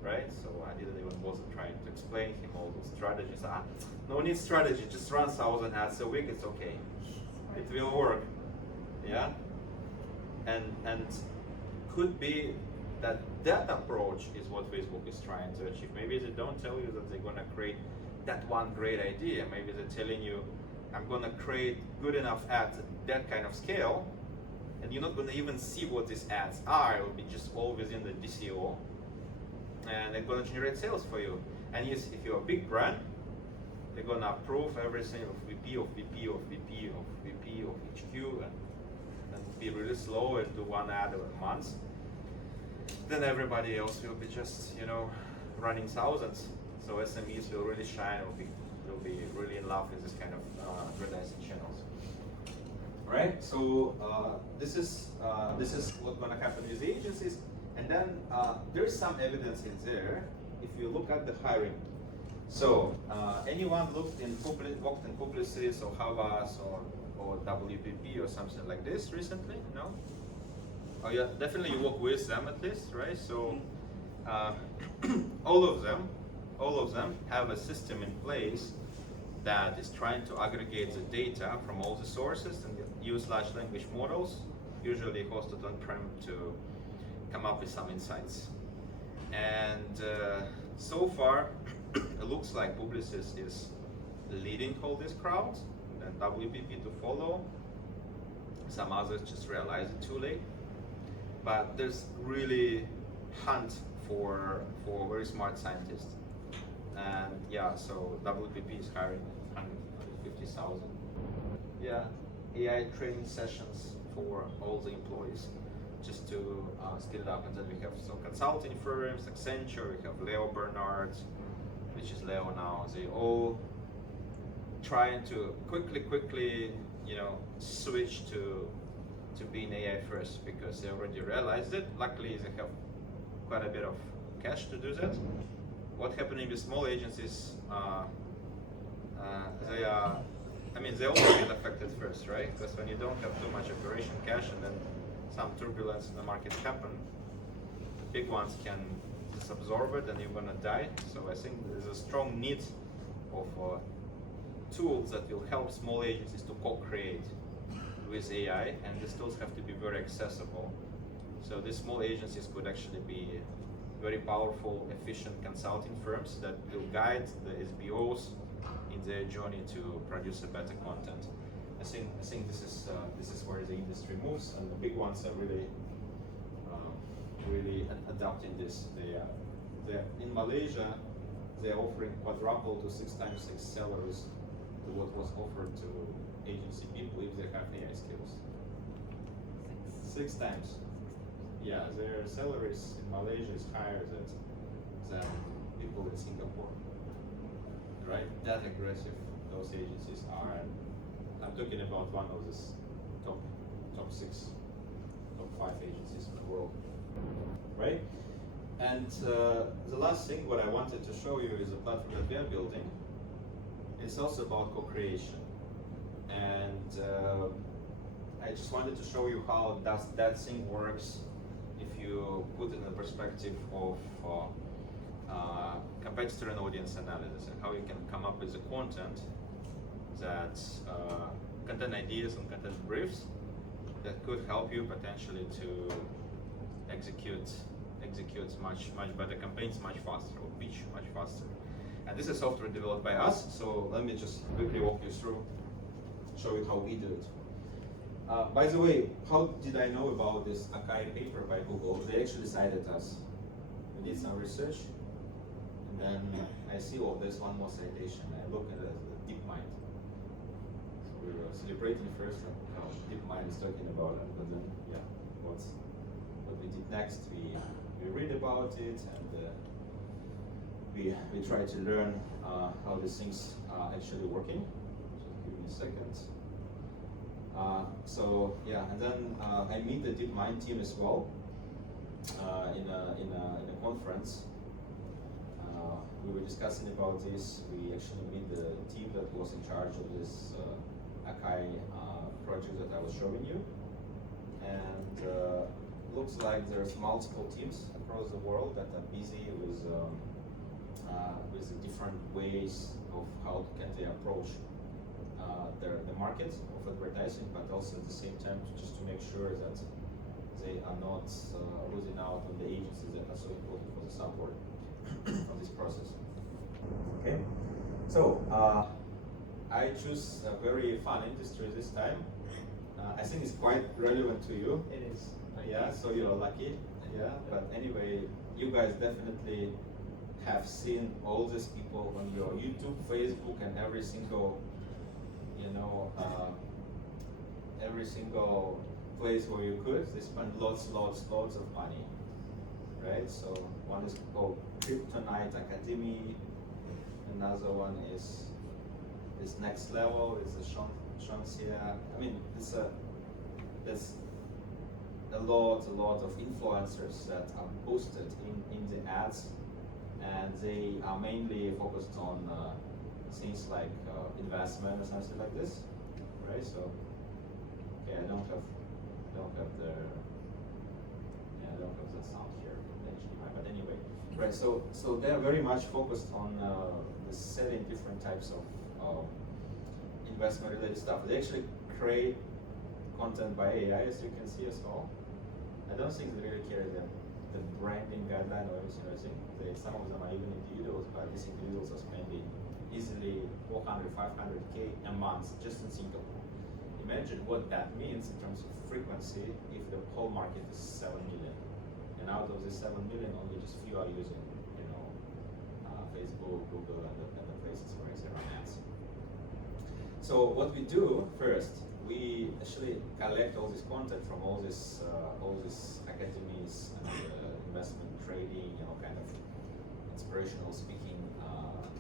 right? So I didn't even bother trying to explain him all those strategies. No need strategy. Just run 1,000 ads a week. It's okay. It will work. Yeah. And could be that approach is what Facebook is trying to achieve. Maybe they don't tell you that they're gonna create that one great idea. Maybe they're telling you, I'm gonna create good enough ads at that kind of scale, and you're not gonna even see what these ads are. It will be just all within the DCO, and they're gonna generate sales for you. And yes, if you're a big brand, they're gonna approve everything of VP of VP of VP of VP of HQ, and be really slow and do one ad a month. Then everybody else will be just running thousands. So SMEs will really shine. Will be really in love with this kind of advertising channels. Right. So this is what's going to happen with the agencies. And then there's some evidence in there. If you look at the hiring. So anyone worked in Publicis or Havas or WPP or something like this recently? No? Oh yeah, definitely you work with them at least, right? So all of them have a system in place that is trying to aggregate the data from all the sources and use large language models, usually hosted on-prem, to come up with some insights. And so far, it looks like Publicis is leading all this crowd, and WPP to follow. Some others just realize it too late. But there's really hunt for very smart scientists. And yeah, so WPP is hiring 150,000. Yeah, AI training sessions for all the employees, just to scale it up. And then we have some consulting firms, Accenture, we have Leo Bernard, which is Leo now, they all trying to quickly, you know, switch to being AI first because they already realized it. Luckily, they have quite a bit of cash to do that. What's happening with small agencies? They are, I mean, they always get affected first, right? Because when you don't have too much operation cash and then some turbulence in the market happen, the big ones can just absorb it and you're gonna die. So I think there's a strong need of tools that will help small agencies to co-create with AI, and these tools have to be very accessible. So these small agencies could actually be very powerful, efficient consulting firms that will guide the SBOs in their journey to produce a better content. I think this is where the industry moves, and the big ones are really adopting this. They're in Malaysia. They're offering quadruple to 6 times 6 salaries to what was offered to agency people if they have AI skills. 6 times. Yeah, their salaries in Malaysia is higher than people in Singapore. Right? That aggressive those agencies are. I'm talking about one of the top 6, top 5 agencies in the world. Right? And the last thing what I wanted to show you is the platform that we are building. It's also about co-creation. And I just wanted to show you how that thing works if you put it in the perspective of competitor and audience analysis, and how you can come up with the content that content ideas and content briefs that could help you potentially to execute much better campaigns much faster, or pitch much faster. And this is software developed by us, so let me just quickly walk you through, show you how we do it. By the way, how did I know about this Akai paper by Google? They actually cited us. We did some research, and then I see, oh, there's one more citation. I look at it, DeepMind. So we were celebrating first, like, how DeepMind is talking about it, but then, yeah, what we did next, we read about it, and we try to learn how these things are actually working. So give me a second. So yeah, and then I meet the DeepMind team as well in a conference. We were discussing about this. We actually meet the team that was in charge of this Akai project that I was showing you, and looks like there's multiple teams across the world that are busy with the different ways of how can they approach the market of advertising, but also at the same time just to make sure that they are not losing out on the agencies that are so important for the support of this process. Okay, so I choose a very fun industry this time. I think it's quite relevant to you. It is. Yeah, so you're lucky. Yeah, but anyway, you guys definitely have seen all these people on your YouTube, Facebook, and every single, every single place where you could. They spend lots of money, right? So one is called Kryptonite Academy. Another one is this next level. It's a Shanxia. I mean, there's a lot of influencers that are boosted in the ads, and they are mainly focused on things like investment or something like this, right? So, okay, I don't have the sound here, but anyway, right? So they're very much focused on the 7 different types of investment-related stuff. They actually create content by AI, as you can see as well. I don't think they really care the branding guideline or everything. Some of them are even individuals, but these individuals are spending easily 400, 500K a month just in Singapore. Imagine what that means in terms of frequency if the whole market is 7 million. And out of the 7 million, only just few are using, Facebook, Google, and the places where they run ads. So what we do first, we actually collect all this content from all these academies and investment trading, kind of inspirational speaking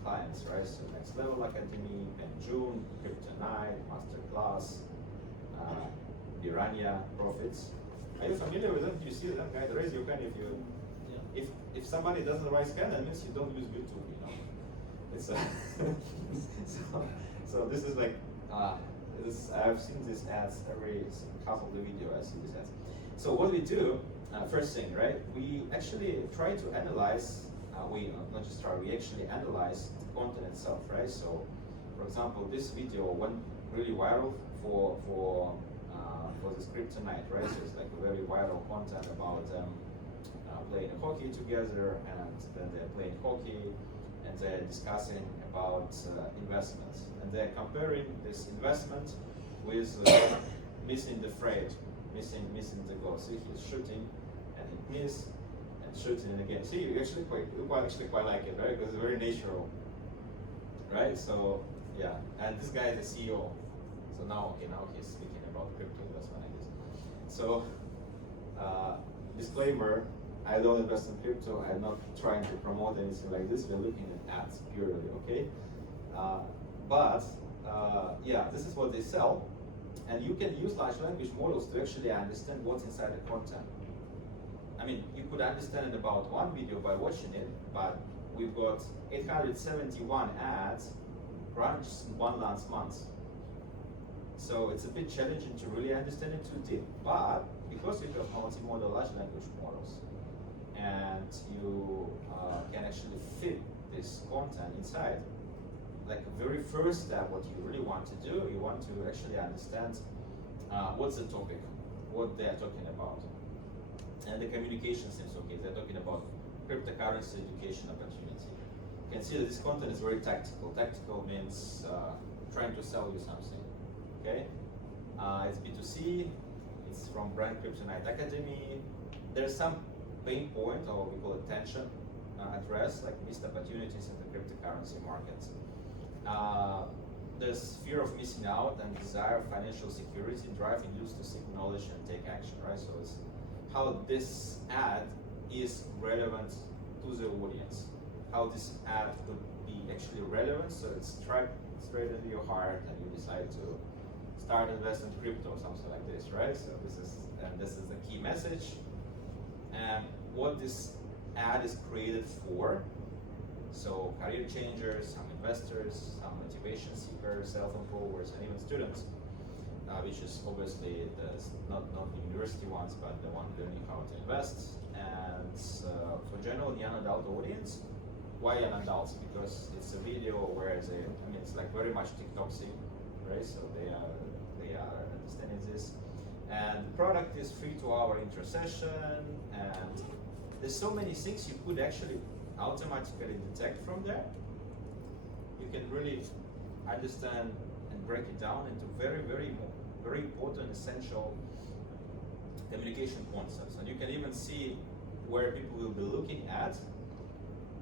clients, right? So Next Level Academy, in June, Crypto Night, Masterclass, Piranha, Profits. Are you familiar with them? Do you see them? Guys, raise your hand if you. If somebody doesn't raise hand, that means you don't use YouTube. You know, it's so this is like I've seen these ads every half of the video. I see these ads. So what we do, first thing, right? We actually try to analyze. We not just try. We actually analyze the content itself, right? So, for example, this video went really viral for this Crypto Night, right? So it's like a very viral content about them playing hockey together, and then they're playing hockey, and they're discussing about investments, and they're comparing this investment with missing the freight, missing the goal. See, he's shooting, and he missed, and shooting and again. See, you actually quite like it, right? Because it's very natural, right? So yeah, and this guy is the CEO. So now he's speaking about crypto investment, I guess. So disclaimer. I don't invest in crypto. I'm not trying to promote anything like this. We're looking at ads purely, okay? Yeah, this is what they sell, and you can use large language models to actually understand what's inside the content. I mean, you could understand it about one video by watching it, but we've got 871 ads run just in one last month. So it's a bit challenging to really understand it too deep. But because you have multimodal large language models, and you can actually fit this content inside. Like the very first step, what you really want to do, you want to actually understand what's the topic, what they're talking about. And the communication seems okay. They're talking about cryptocurrency education opportunity. You can see that this content is very tactical. Tactical means trying to sell you something, okay? It's B2C, it's from brand Crypto Night Academy. There's some pain point, or we call it tension, address, like missed opportunities in the cryptocurrency markets. There's fear of missing out and desire of financial security driving youth to seek knowledge and take action, right? So it's how this ad is relevant to the audience, how this ad could be actually relevant, so it's struck straight into your heart and you decide to start investing in crypto or something like this, right? So this is the key message. And what this ad is created for. So career changers, some investors, some motivation seekers, self-improvers, and even students, which is obviously not the university ones, but the one learning how to invest. And for general young adult audience, why young adults? Because it's a video where it's like very much TikTok-y, right? So they are understanding this. And the product is free to our intercession, and there's so many things you could actually automatically detect from there. You can really understand and break it down into very, very, very important, essential communication concepts. And you can even see where people will be looking at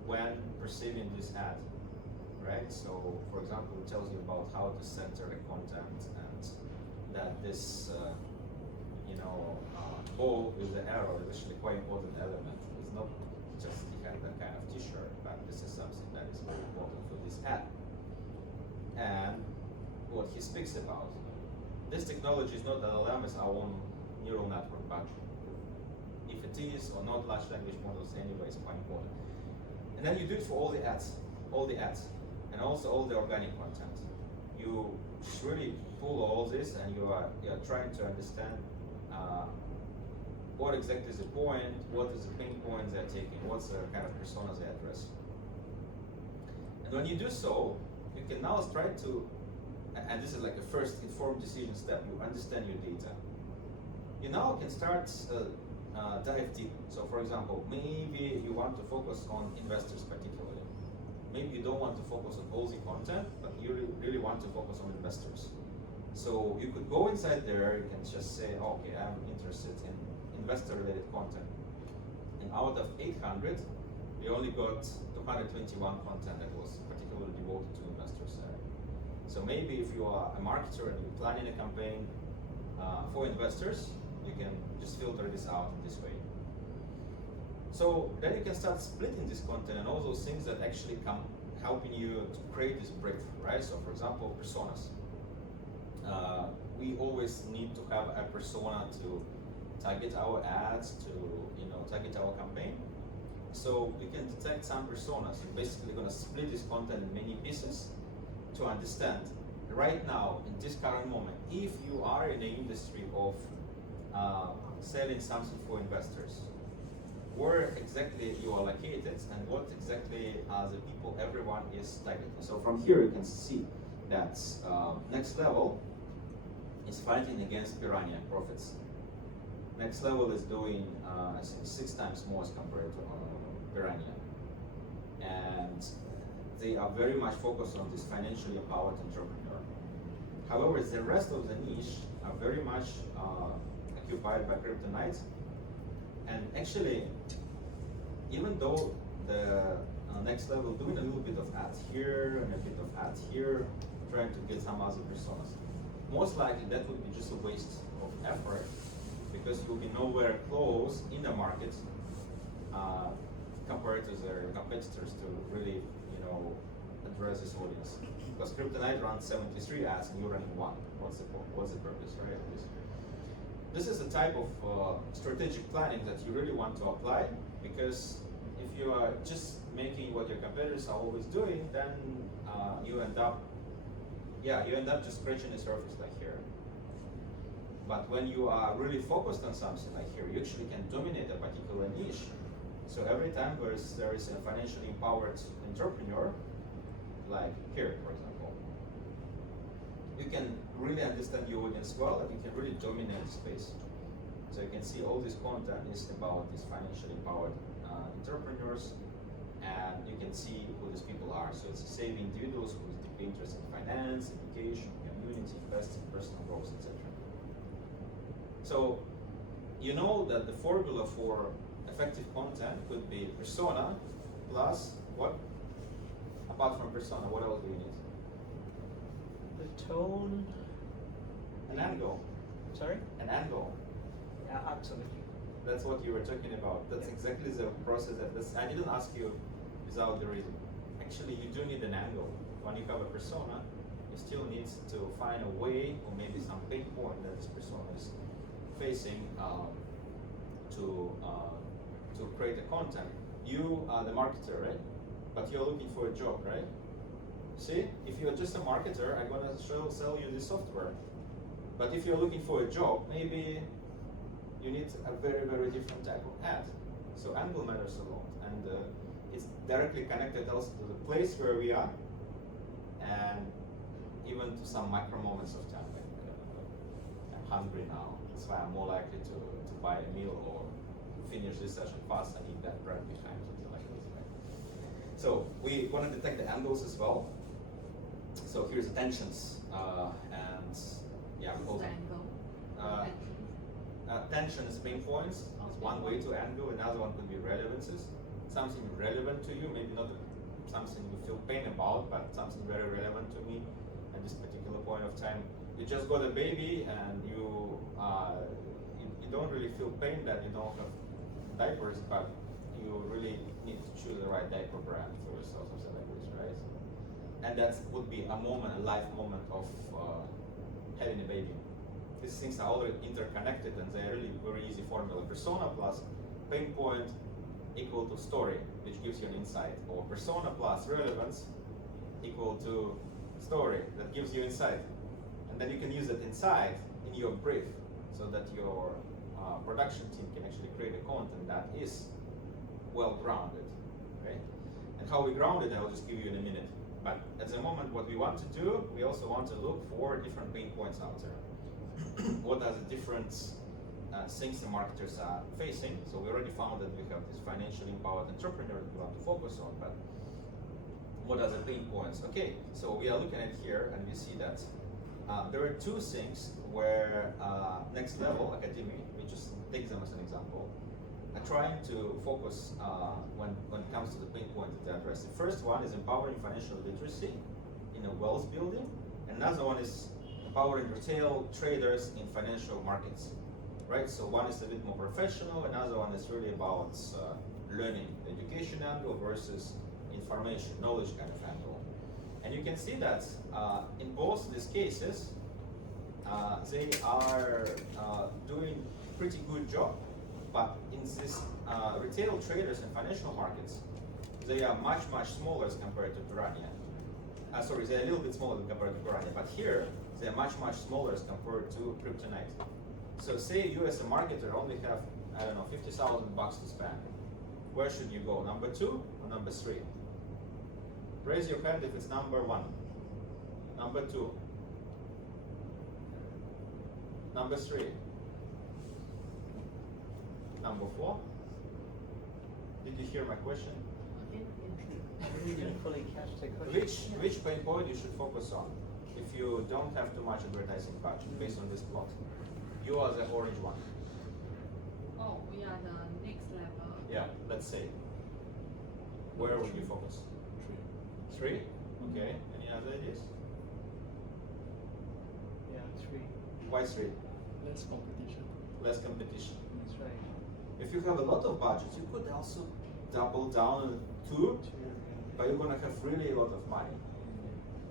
when perceiving this ad, right? So, for example, it tells you about how to center the content, and that this ball with the arrow is actually quite important element. It's not just the kind of t-shirt, but this is something that is very important for this ad. And what he speaks about, this technology is not LLM, it's our own neural network, but if it is or not large language models anyway, it's quite important. And then you do it for all the ads, and also all the organic content. You just really pull all this, and you are trying to understand what exactly is the point, what is the pain point they're taking, what's the kind of persona they address. And when you do so, you can now try to, and this is like the first informed decision step, you understand your data. You now can start dive deep. So for example, maybe you want to focus on investors particularly. Maybe you don't want to focus on all the content, but you really want to focus on investors. So you could go inside there, you can just say, okay, I'm interested in investor-related content. And out of 800, we only got 221 content that was particularly devoted to investors there. So maybe if you are a marketer and you're planning a campaign for investors, you can just filter this out in this way. So then you can start splitting this content and all those things that actually come helping you to create this breakthrough, right? So for example, personas. We always need to have a persona to target our ads, to target our campaign. So we can detect some personas. We're basically going to split this content in many pieces to understand right now, in this current moment, if you are in the industry of selling something for investors, where exactly you are located and what exactly are the people everyone is targeting. So from here you can see that Next Level is fighting against piranha profits. Next Level is doing I think 6 times more as compared to piranha, and they are very much focused on this financially empowered entrepreneur. However, the rest of the niche are very much occupied by kryptonite. And actually, even though the Next Level doing a little bit of ads here and a bit of ads here, trying to get some other personas, most likely that would be just a waste of effort because you'll be nowhere close in the market compared to their competitors to really, address this audience. Because Kryptonite runs 73 ads and you're running 1. What's the purpose, right? This is the type of strategic planning that you really want to apply, because if you are just making what your competitors are always doing, then you end up just scratching the surface like here. But when you are really focused on something like here, you actually can dominate a particular niche. So every time there is a financially empowered entrepreneur, like here, for example, you can really understand your audience well and you can really dominate the space. So you can see all this content is about these financially empowered entrepreneurs, and you can see who these people are. So it's savvy individuals who is deeply interested in finance, education, community, investing, personal growth, etc. So you know that the formula for effective content could be persona plus what? Apart from persona, what else do you need? The tone. An angle. Sorry? An angle. Yeah, absolutely. That's what you were talking about. That's exactly the process. I didn't ask you without the reason. Actually, you do need an angle. When you have a persona, you still need to find a way, or maybe some pain point that this persona is facing to create the content. You are the marketer, right? But you're looking for a job, right? See, if you're just a marketer, I'm gonna sell you this software. But if you're looking for a job, maybe you need a very, very different type of ad. So angle matters a lot, and it's directly connected also to the place where we are, and even to some micro moments of time. Like I'm hungry now, that's why I'm more likely to buy a meal or finish this session fast. I need that bread behind, something like this. Right? So we want to detect the angles as well. So here's the tensions, and yeah, tension is pain points. It's one way to angle. Another one could be relevances. Something relevant to you, maybe not something you feel pain about, but something very relevant to me at this particular point of time. You just got a baby and you don't really feel pain that you don't have diapers, but you really need to choose the right diaper brand for yourself, something like this, right? And that would be a moment, a life moment of having a baby. These things are all interconnected, and they're really very easy formula. Persona plus pain point equal to story, which gives you an insight, or persona plus relevance equal to story that gives you insight. And then you can use that insight in your brief so that your production team can actually create a content that is well grounded, right? And how we ground it, I'll just give you in a minute. But at the moment, what we want to do, we also want to look for different pain points out there. What are the different things the marketers are facing? So we already found that we have this financially empowered entrepreneur that we want to focus on, but what are the pain points? Okay, so we are looking at here and we see that there are two things where Next Level Academy, we just take them as an example, are trying to focus when it comes to the pain point that they address. The first one is empowering financial literacy in a wealth building. Another one is empowering retail traders in financial markets, right? So one is a bit more professional, another one is really about learning, education angle versus information, knowledge kind of angle. And you can see that in both these cases, they are doing pretty good job. But in this retail traders and financial markets, they are much, much smaller as compared to Piranha. Sorry, they're a little bit smaller compared to Piranha, but here they're much, much smaller as compared to Kryptonite. So say you as a marketer only have, I don't know, $50,000 to spend. Where should you go, number 2 or number 3? Raise your hand if it's number 1. Number 2. Number 3. Number 4. Did you hear my question? We didn't fully catch the question. Which pain point you should focus on if you don't have too much advertising budget based on this plot? You are the orange one. Oh, we are the next level. Yeah, let's say. Where would you focus? 3? Okay. Any other ideas? Yeah, 3. Why 3? Less competition. Less competition. That's right. If you have a lot of budget, you could also double down on 2, but you're gonna have really a lot of money.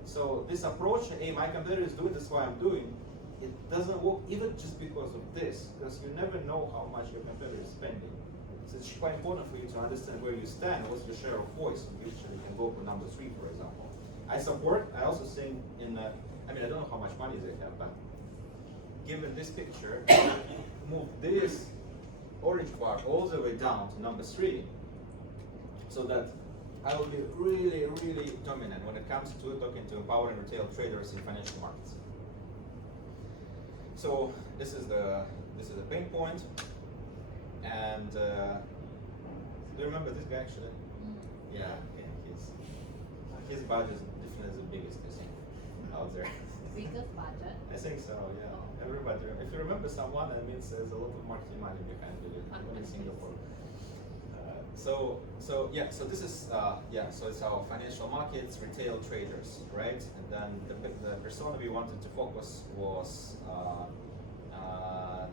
So this approach, hey, my competitor is doing this, why I'm doing, it doesn't work even just because of this, because you never know how much your competitor is spending. So it's quite important for you to understand where you stand, what's your share of voice, and usually you can go for number 3, for example. I also think in, I don't know how much money they have, but given this picture, move this orange bar all the way down to number 3, so that I will be really, really dominant when it comes to talking to empowering retail traders in financial markets. So this is the pain point, and do you remember this guy actually? Yeah, his budget is definitely the biggest I think out there. Biggest budget. I think so, yeah. Everybody, if you remember someone, that means there's a lot of marketing money behind it, even in Singapore. So this is so it's our financial markets, retail traders, right? And then the persona we wanted to focus was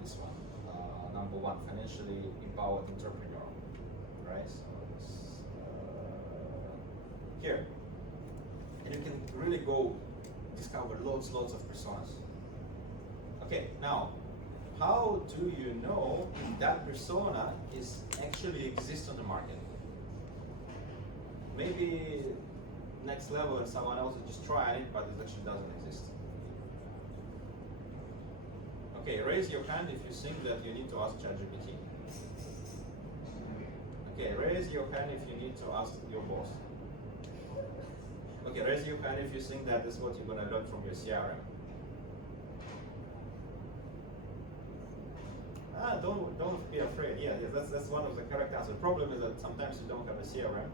this one, number 1, financially empowered entrepreneur, right? So it's, here, and you can really go discover lots of personas. Okay, now, how do you know that persona is actually exists on the market? Maybe next level and someone else is just trying it, but it actually doesn't exist. Okay, raise your hand if you think that you need to ask ChatGPT. Okay, raise your hand if you need to ask your boss. Okay, raise your hand if you think that is what you're gonna learn from your CRM. Don't be afraid. Yeah, that's one of the correct answers. The problem is that sometimes you don't have a CRM.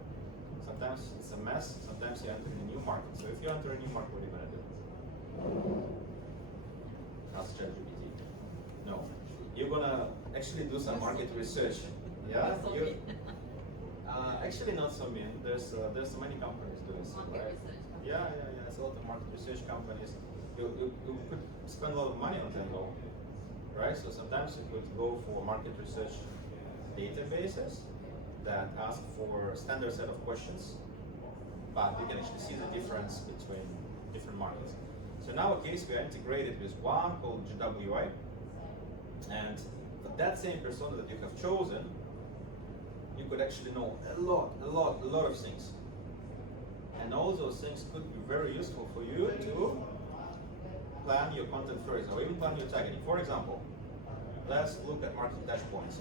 Sometimes it's a mess. Sometimes you enter a new market. So if you enter a new market, what are you gonna do? Ask ChatGPT. No, you're gonna actually do some market research. Yeah. Actually, not so many. There's many companies doing so. Market Right? research. Yeah. It's a lot of market research companies. You could spend a lot of money on them though. Right? So sometimes you could go for market research databases that ask for a standard set of questions, but you can actually see the difference between different markets. So in our case, we are integrated with one called GWI, and for that same persona that you have chosen, you could actually know a lot of things. And all those things could be very useful for you to plan your content further, or even plan your targeting. For example, let's look at marketing touch points.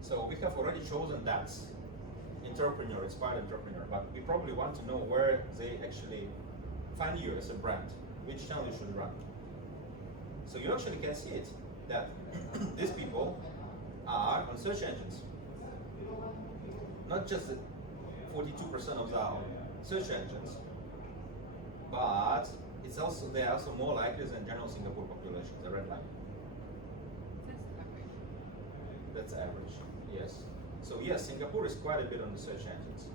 So we have already chosen that entrepreneur, inspired entrepreneur, but we probably want to know where they actually find you as a brand, which channel you should run. So you actually can see it, that these people are on search engines. Not just the 42% of the search engines, but it's also they are also more likely than general Singapore population, the red line. That's average, yes. So yes, Singapore is quite a bit on the search engines.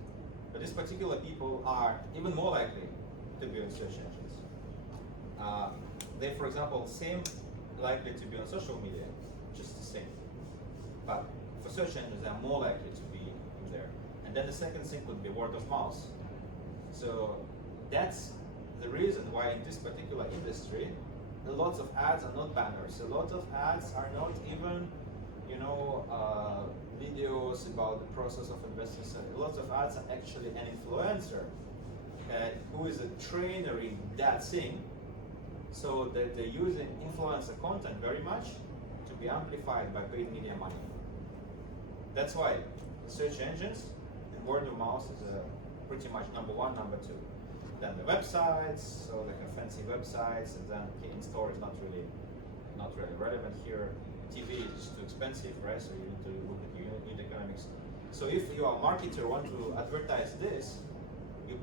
But these particular people are even more likely to be on search engines. They, for example, seem likely to be on social media, just the same. But for search engines, they are more likely to be in there. And then the second thing would be word of mouth. So that's the reason why in this particular industry, a lot of ads are not banners. A lot of ads are not even, videos about the process of investing. So a lot of ads are actually an influencer who is a trainer in that thing, so that they're using influencer content very much to be amplified by paid media money. That's why search engines and word of mouth is pretty much number one, number two. Then the websites, so they have fancy websites, and then in-store is not really relevant here. TV is just too expensive, right? So you need to look at unit economics. So if you are a marketer want to advertise this, you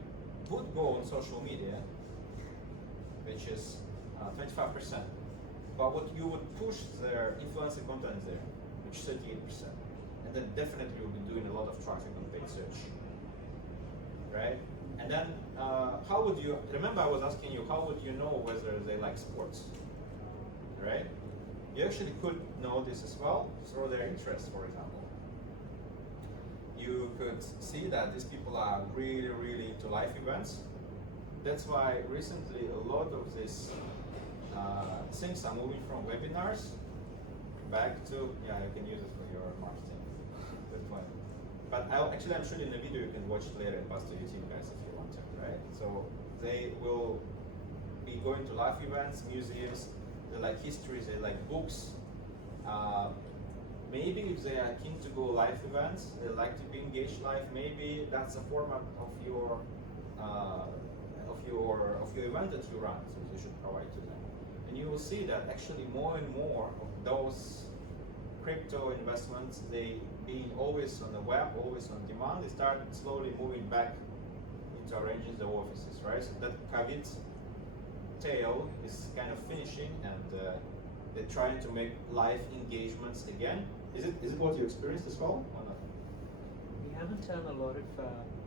would go on social media, which is 25%. But what you would push their influencer content there, which is 38%. And then definitely you'll be doing a lot of traffic on paid search, right? And then how would you, remember I was asking you, how would you know whether they like sports, right? You actually could know this as well through their interests, for example. You could see that these people are really, really into live events. That's why recently a lot of these things are moving from webinars back to, yeah, you can use it for your marketing. Good point. But I'm showing a video you can watch it later and pass to YouTube guys if you want to, right? So they will be going to live events, museums, they like histories, they like books. Maybe if they are keen to go live events, they like to be engaged live, maybe that's a format of your event that you run, so you should provide to them. And you will see that actually more and more of those crypto investments, they being always on the web, always on demand, they start slowly moving back into arranging the offices, right? So that COVID tail is kind of finishing, and they're trying to make live engagements again. Is it what you experienced as well, or not? We haven't done a lot of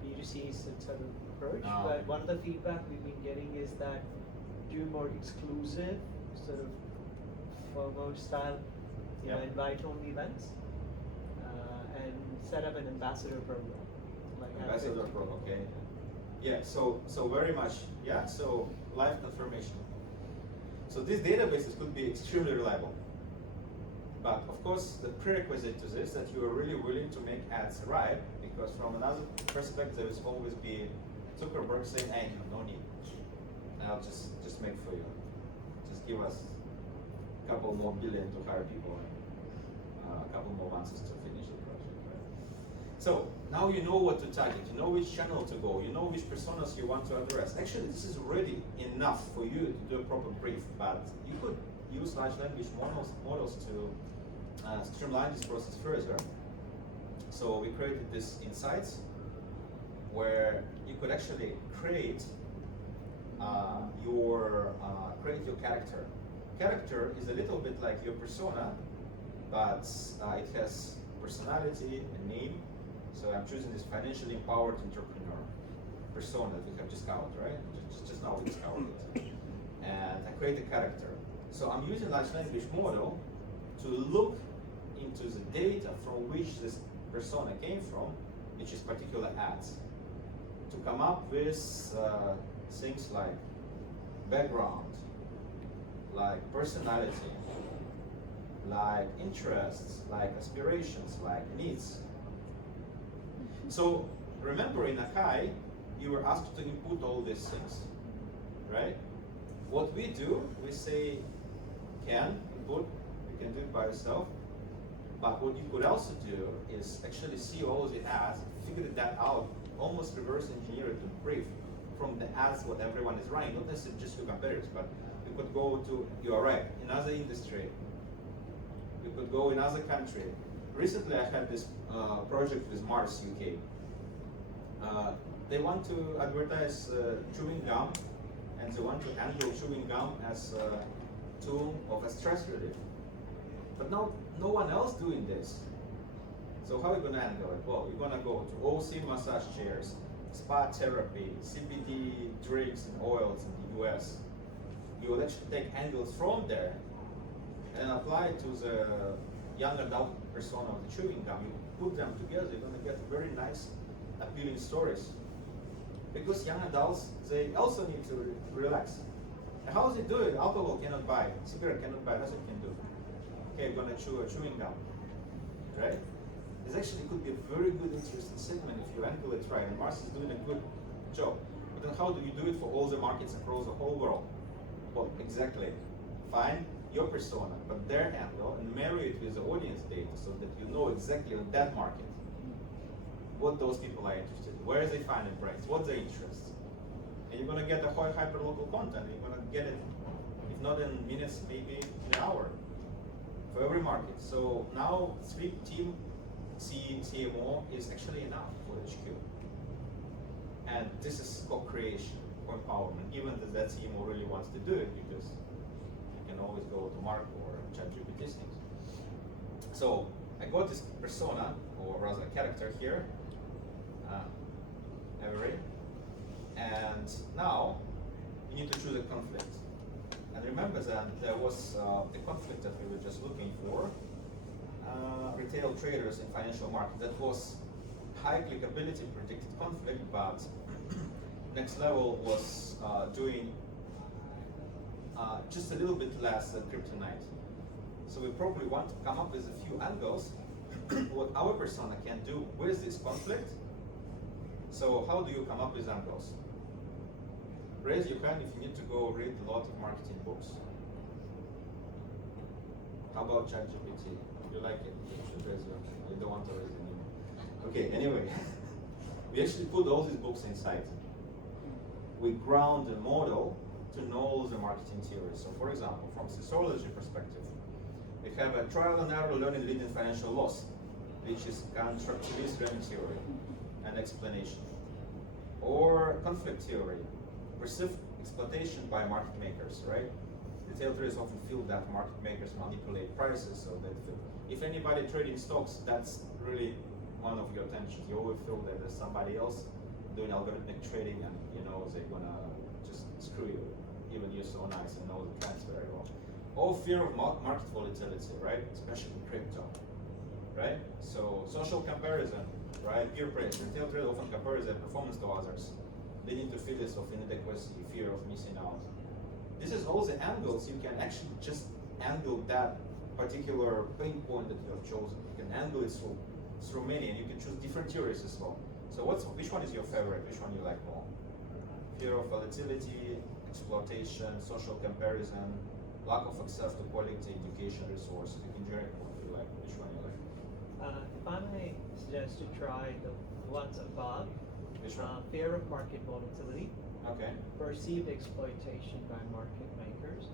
B2C sort of approach, No. but one of the feedback we've been getting is that do more exclusive sort of FOMO style, Yeah. invite-only events, and set up an ambassador program. Like have Ambassador 50 program, people. okay. Yeah, so very much, yeah, so live confirmation. So these databases could be extremely reliable. But of course, the prerequisite to this is that you are really willing to make ads right, because from another perspective, there will always be Zuckerberg saying, hey, no need. I'll just make for you. Just give us a couple more billion to hire people and a couple more months to finish the project, right? So now you know what to target, you know which channel to go, you know which personas you want to address. Actually, this is already enough for you to do a proper brief, but you could use large language models to streamline this process further. So we created this insights where you could actually create your character. Character is a little bit like your persona, but it has personality and name. So I'm choosing this financially empowered entrepreneur persona that we have discovered, right? Just now we discovered it. And I create a character. So I'm using large language model to look into the data from which this persona came from, which is particular ads, to come up with things like background, like personality, like interests, like aspirations, like needs. So remember, in Akai, you were asked to input all these things, right? What we do, we say, can input, you can do it by yourself, but what you could also do is actually see all the ads, figure that out, almost reverse engineer it to brief from the ads what everyone is running, not necessarily just your competitors, but you could go to, you are right, another industry, you could go in another country. Recently I had this project with Mars UK. They want to advertise chewing gum, and they want to handle chewing gum as a tool of a stress relief. But no one else doing this. So how are you going to handle it? Well, you're going to go to OC massage chairs, spa therapy, CBD drinks and oils in the US. You will actually take angles from there and apply it to the young adult persona of the chewing gum. You put them together, you're gonna get very nice, appealing stories. Because young adults, they also need to relax. And how does it do it? Alcohol cannot buy, cigarette cannot buy, nothing can do. Okay, you're gonna chew a chewing gum, right? This actually could be a very good, interesting segment if you angle it right, and Mars is doing a good job. But then how do you do it for all the markets across the whole world? Well, exactly. Find your persona, but their angle, and marry it with the audience data so that you know exactly on that market what those people are interested in, where they find it price, what's their interests. And you're gonna get the whole hyper-local content. You're gonna get it, if not in minutes, maybe in an hour for every market. So now 3-team CMO is actually enough for HQ. And this is co-creation, co-empowerment, given that that CMO really wants to do it, because you can always go to Mark or ChatGPT things. So I got this persona, or rather character here, Avery, and now you need to choose a conflict. And remember that there was the conflict that we were just looking for, retail traders in financial market. That was high clickability predicted conflict, but next level was doing just a little bit less than kryptonite. So we probably want to come up with a few angles what our persona can do with this conflict. So how do you come up with angles? Raise your hand if you need to go read a lot of marketing books. How about ChatGPT? You like it? You should raise your hand. You don't want to raise it anymore. Okay, anyway, we actually put all these books inside. We ground the model to know all the marketing theories. So for example, from sociology perspective, we have a trial and error learning leading financial loss, which is constructivist learning theory and explanation. Or conflict theory, perceived exploitation by market makers, right? Retail traders often feel that market makers manipulate prices, so that if anybody trading stocks, that's really one of your attentions. You always feel that there's somebody else doing algorithmic trading, and you know they're gonna just screw you, even you're so nice and know the trends very well. Or fear of market volatility, right? Especially in crypto, right? So social comparison, right? Peer pressure. Retail traders often compare their performance to others. They need to feel this of inadequacy, fear of missing out. This is all the angles. You can actually just angle that particular pain point that you have chosen. You can angle it through many, and you can choose different theories as well. So which one is your favorite? Which one you like more? Fear of volatility, exploitation, social comparison, lack of access to quality education resources. You can generate what you like. Which one you like? If I may suggest to try the ones above. Which one? Fear of market volatility, Okay. perceived exploitation by market makers.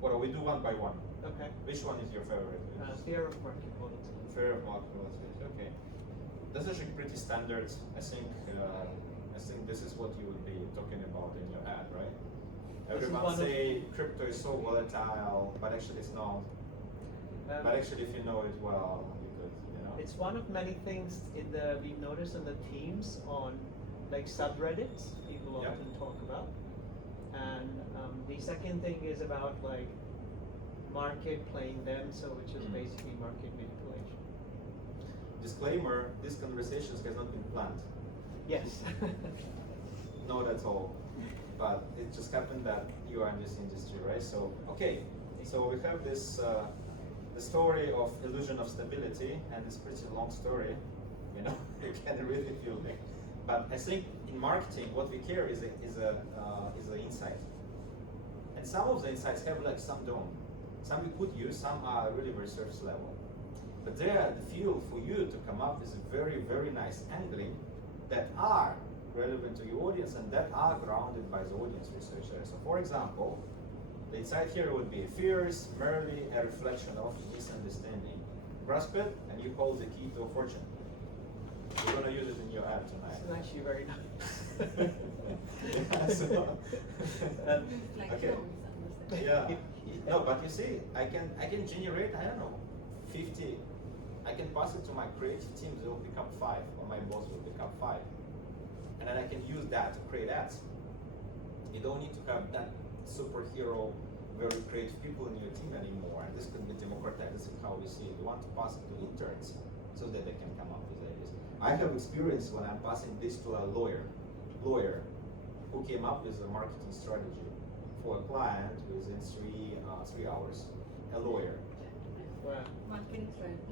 Well, we do one by one. Okay. Which one is your favorite? Fear of market volatility. Fear of market volatility. Okay. That's actually pretty standard. I think this is what you would be talking about in your ad, right? Everyone say crypto is so volatile, but actually it's not. But actually, if you know it well, you could, you know. It's one of many things we've noticed in the themes on like subreddits people Yeah. often talk about. And the second thing is about like market playing them, so which is basically market manipulation. Disclaimer, these conversations has not been planned. Yes. Not at all. But it just happened that you are in this industry, right? So, okay. So we have this the story of illusion of stability, and it's a pretty long story, you know. You can really feel it. But I think in marketing, what we care is the insight. And some of the insights have like some don't. Some we could use, some are really very surface level. But there, the fuel for you to come up with a very, very nice angling that are relevant to your audience and that are grounded by the audience research. So for example, the insight here would be fear is merely a reflection of misunderstanding. Grasp it, and you hold the key to a fortune. We're going to use it in your ad tonight. It's actually very nice. Yeah, so, okay. Yeah. No, but you see, I can generate, I don't know, 50. I can pass it to my creative team, they will pick up 5, or my boss will pick up 5. And then I can use that to create ads. You don't need to have that superhero very creative people in your team anymore, and this could be democratized. This is how we see it. We want to pass it to interns so that they can come up with ideas. I have experience when I'm passing this to a lawyer who came up with a marketing strategy for a client within 3 hours. A lawyer. Well,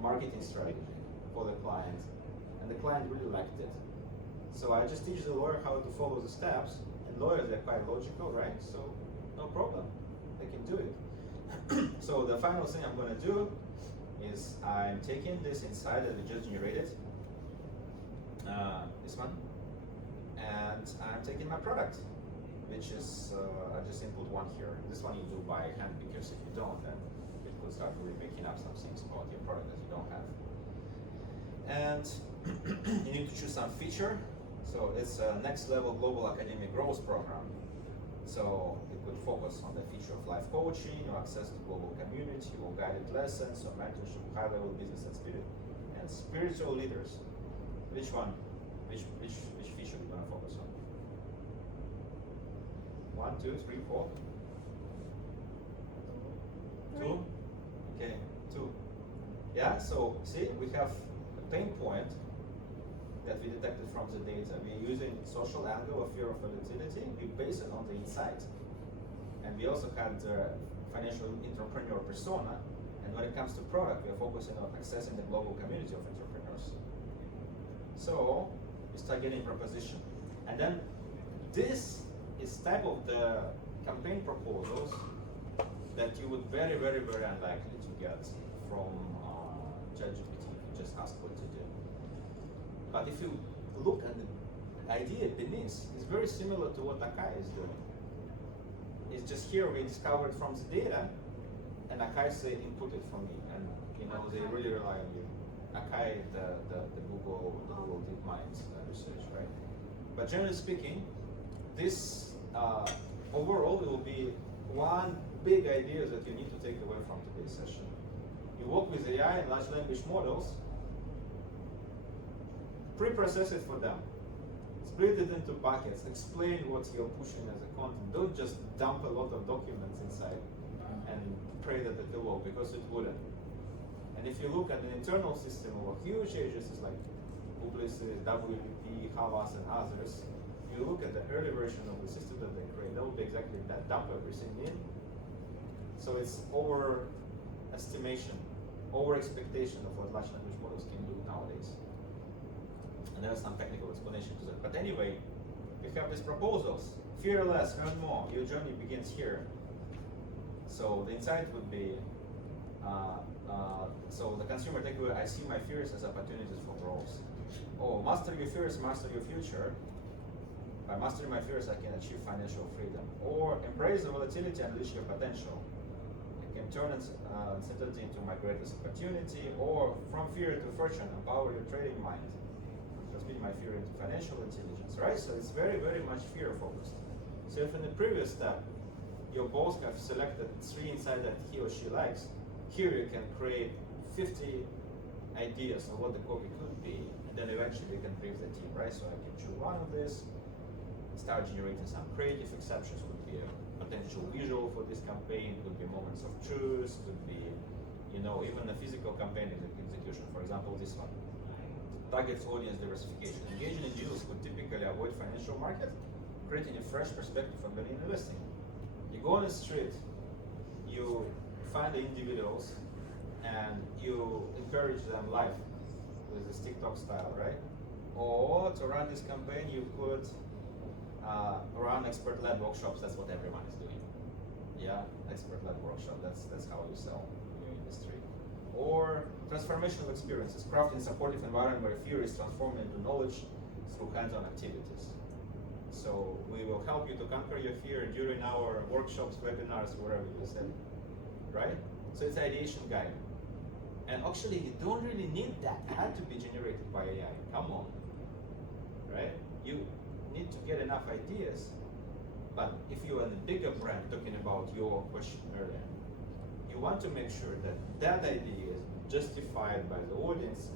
Marketing strategy for the client, and the client really liked it. So I just teach the lawyer how to follow the steps, and lawyers are quite logical, right? So no problem, they can do it. So the final thing I'm going to do is I'm taking this insight that we just generated, this one, and I'm taking my product, which is I just input one here. This one you do by hand, because if you don't, then it could start really making up some things about your product that you don't have. And you need to choose some feature. So it's a next level global academic growth program. So it would focus on the feature of life coaching, or access to global community, or guided lessons, or mentorship, high level business and spiritual leaders. Which one? Which feature are we gonna focus on? 1, 2, 3, 4. 2? Okay, 2. Yeah, so see, we have a pain point that we detected from the data. We're using social angle of fear of volatility. We base it on the insight. And we also had the financial entrepreneur persona. And when it comes to product, we are focusing on accessing the global community of entrepreneurs. So we start getting proposition. And then this is type of the campaign proposals that you would very, very, very unlikely to get from ChatGPT if you just ask what to do. But if you look at the idea beneath, it's very similar to what Akai is doing. It's just here we discovered from the data, and Akai say input it for me, and they really rely on you. Akai, the Google DeepMind research, right? But generally speaking, this overall it will be one big idea that you need to take away from today's session. You work with AI and large language models, pre-process it for them, split it into buckets, explain what you're pushing as a content. Don't just dump a lot of documents inside and pray that it will work, because it wouldn't. And if you look at an internal system of huge agencies like Publicis, WPP, Havas, and others, you look at the early version of the system that they create, that would be exactly that, dump everything in. So it's overestimation, over-expectation of what large language models can do nowadays. And there's some technical explanation to that. But anyway, we have these proposals. Fear less, earn more. Your journey begins here. So the insight would be, so the consumer takeaway, I see my fears as opportunities for growth. Oh, master your fears, master your future. By mastering my fears, I can achieve financial freedom. Or embrace the volatility and unleash your potential. I can turn uncertainty into my greatest opportunity. Or from fear to fortune, empower your trading mind. Transmit my fear into financial intelligence, right? So it's very, very much fear focused. So if in the previous step, your boss have selected 3 insights that he or she likes, here you can create 50 ideas of what the copy could be, and then eventually you can brief the team, right? So I can choose one of this, start generating some creative exceptions, could be a potential visual for this campaign, could be moments of truth, could be, even a physical campaign execution. For example, this one. Targets audience diversification. Engaging in deals could typically avoid financial market, creating a fresh perspective on value investing. You go on the street, you find the individuals, and you encourage them live with this TikTok style, right? Or to run this campaign, you could run expert-led workshops. That's what everyone is doing. Yeah, expert-led workshop. That's how you sell in your industry. Or transformational experiences, crafting supportive environment where fear is transformed into knowledge through hands-on activities. So we will help you to conquer your fear during our workshops, webinars, wherever you send, right? So it's ideation guide. And actually, you don't really need that ad to be generated by AI. Come on, right? You need to get enough ideas. But if you are in a bigger brand, talking about your question earlier, you want to make sure that that idea is justified by the audience,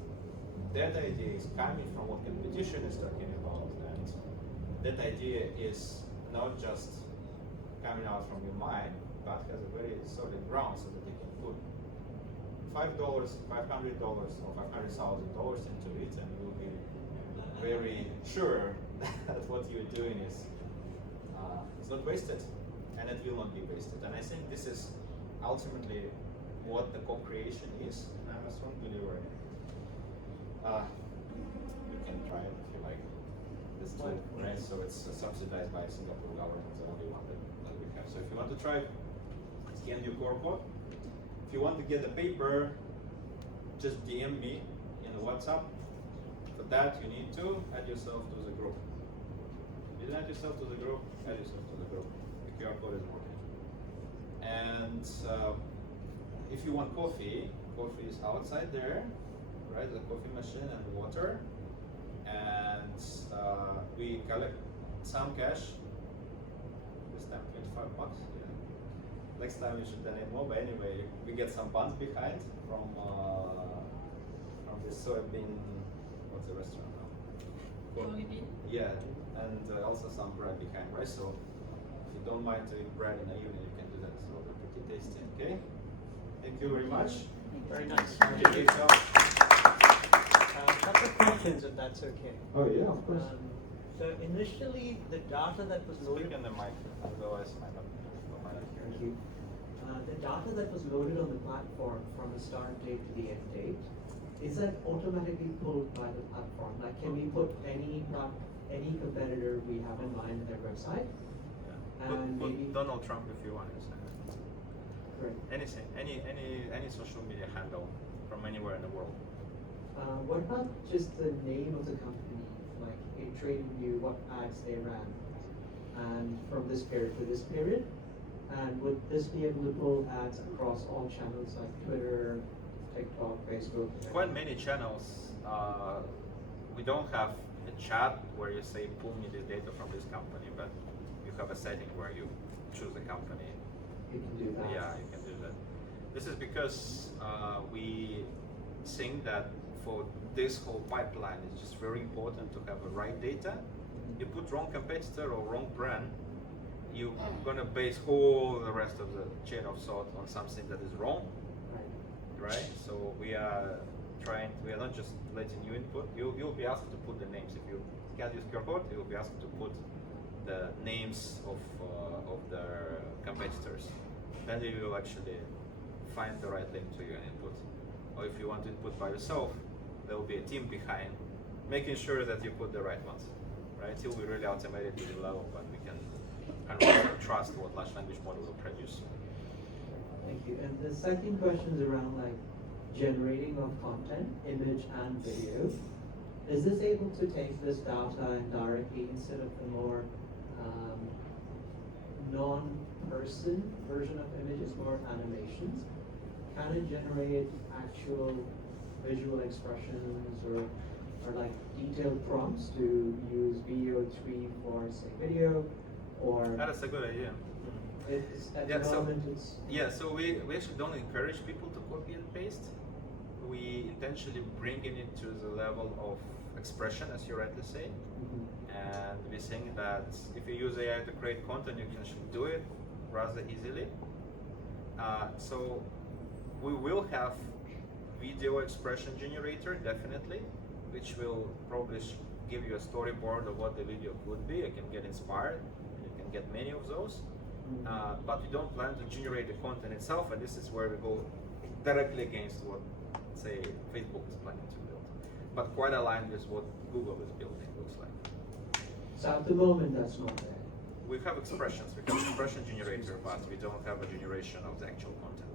that idea is coming from what competition is talking about, and that idea is not just coming out from your mind, but has a very solid ground so that they can put $5, $500, or $500,000 into it, and you'll be very sure that what you're doing is it's not wasted, and it will not be wasted. And I think this is ultimately what the co-creation is. I'm a strong believer in it. You can try it if you like. This tool, right? So it's subsidized by Singapore government, the only one that we have. So if you want to try, scan your QR code. If you want to get the paper, just DM me in the WhatsApp. For that, you need to add yourself to the group. You add yourself to the group, add yourself to the group. The QR code is working. And if you want coffee, coffee is outside there, right? The coffee machine and water. And we collect some cash. This time $25. Yeah. Next time you should donate more. But anyway, we get some buns behind from this soybean. What's the restaurant now? Jollibee? Yeah, and also some bread behind, right? So if you don't mind to eat bread in the evening, you can do that. So they're pretty tasty. Okay. Thank you very much. Very nice. Okay, so, Couple of questions, if that's okay. Oh yeah, of course. So initially, the data that was speak loaded. on the mic, otherwise might not. Thank you. The data that was loaded on the platform from the start date to the end date, is that automatically pulled by the platform? Like, can we put any competitor we have in mind on their website? And Put maybe Donald Trump if you want. correct. Anything, any social media handle from anywhere in the world. What about just the name of the company, like in trading view, what ads they ran, and from this period to this period? And would this be able to pull ads across all channels like Twitter, TikTok, Facebook? Quite many channels. We don't have a chat where you say pull me this data from this company, but you have a setting where you choose the company. You can do that. Yeah, you can do that. This is because we think that for this whole pipeline, it's just very important to have the right data. You put wrong competitor or wrong brand, you're gonna base all the rest of the chain of thought on something that is wrong, right? So we are not just letting you input. You'll be asked to put the names. If you can't use QR code, you'll be asked to put the names of the competitors. Then you will actually find the right link to your input. Or if you want to input by yourself, there will be a team behind making sure that you put the right ones, right? Till we really automate it to the level, but we can kind of trust what large language model will produce. Thank you. And the second question is around like generating of content, image and video. Is this able to take this data and directly, instead of the more non-person version of images, more animations, can it generate actual visual expressions or like detailed prompts to use VO3 for say video, or That's a good idea. it's at Yeah, the so- moment it's Yeah, so we actually don't encourage people to copy and paste. We intentionally bringing it to the level of expression, as you rightly say. Mhm. And we think that if you use AI to create content, you can actually do it rather easily. So we will have video expression generator, definitely, which will probably give you a storyboard of what the video could be. You can get inspired, and you can get many of those. But we don't plan to generate the content itself, and this is where we go directly against what, say, Facebook is planning to build. But quite aligned with what Google is building, looks like. So at the moment that's not there. We have expressions, we have expression generator, but we don't have a generation of the actual content.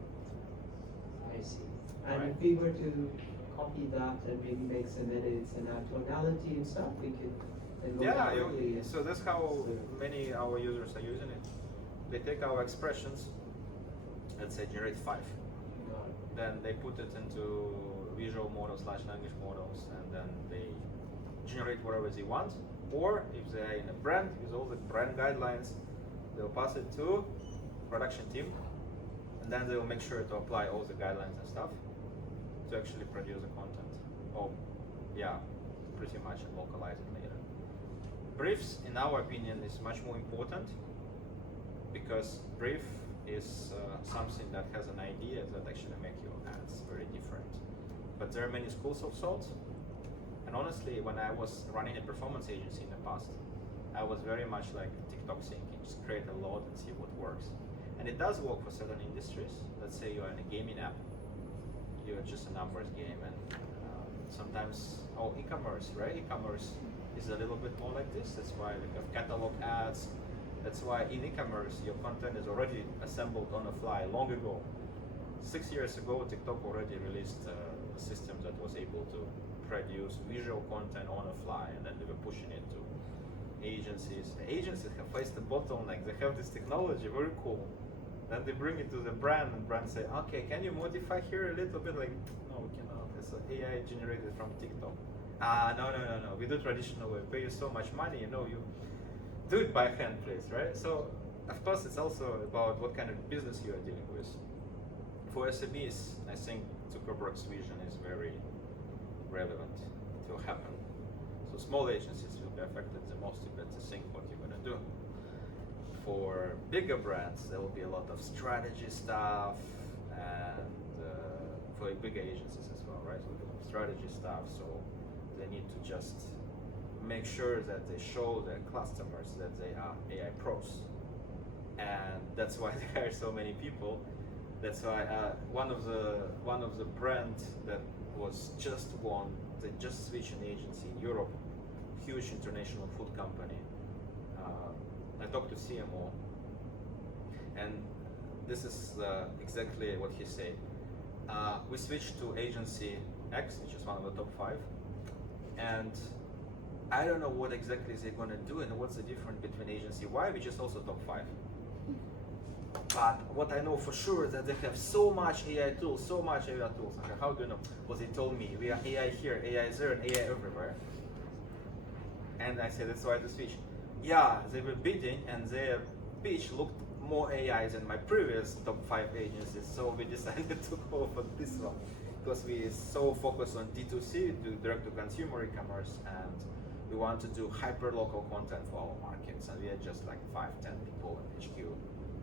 I see. And Right. if we were to copy that and maybe make some edits and add tonality and stuff, we could then go Yeah, directly and- so that's how many our users are using it. They take our expressions, let's say generate 5. Got it. Then they put it into visual models, large language models, and then they generate whatever they want. Or if they're in a brand, with all the brand guidelines, they'll pass it to production team, and then they will make sure to apply all the guidelines and stuff to actually produce the content. Oh, yeah, pretty much, and localize it later. Briefs, in our opinion, is much more important, because brief is something that has an idea that actually make your ads very different. But there are many schools of thought. And honestly, when I was running a performance agency in the past, I was very much like TikTok thinking, just create a lot and see what works. And it does work for certain industries. Let's say you're in a gaming app, you're just a numbers game, and sometimes, e-commerce, right? E-commerce is a little bit more like this. That's why we have catalog ads. That's why in e-commerce, your content is already assembled on the fly long ago. 6 years ago, TikTok already released a system that was able to produce visual content on the fly, and then they were pushing it to agencies. The agencies have faced the bottleneck. They have this technology, very cool. Then they bring it to the brand, and brand say, okay, can you modify here a little bit? Like, no, we cannot. It's AI generated from TikTok. No. We do traditional way. Pay you so much money, you do it by hand, please, right? So, of course, it's also about what kind of business you are dealing with. For SMEs, I think Zuckerberg's vision is very relevant. It will happen. So small agencies will be affected the most. You better think what you're going to do. For bigger brands, there will be a lot of strategy stuff, and for bigger agencies as well, right? So strategy stuff. So they need to just make sure that they show their customers that they are AI pros, and that's why they hire so many people. That's why one of the brands that was just won, they just switched an agency in Europe, huge international food company. I talked to CMO, and this is exactly what he said. We switched to agency X, which is one of the top 5, and I don't know what exactly they're gonna do and what's the difference between agency Y, which is also top 5. But what I know for sure is that they have so much AI tools, Okay, how do you know? Well, they told me we are AI here, AI there, and AI everywhere. And I said, that's why the switch. Yeah, they were bidding, and their pitch looked more AI than my previous top 5 agencies. So we decided to go for this one because we so focus on D2C, direct to consumer e-commerce, and we want to do hyper local content for our markets. And we are just like 5-10 people in HQ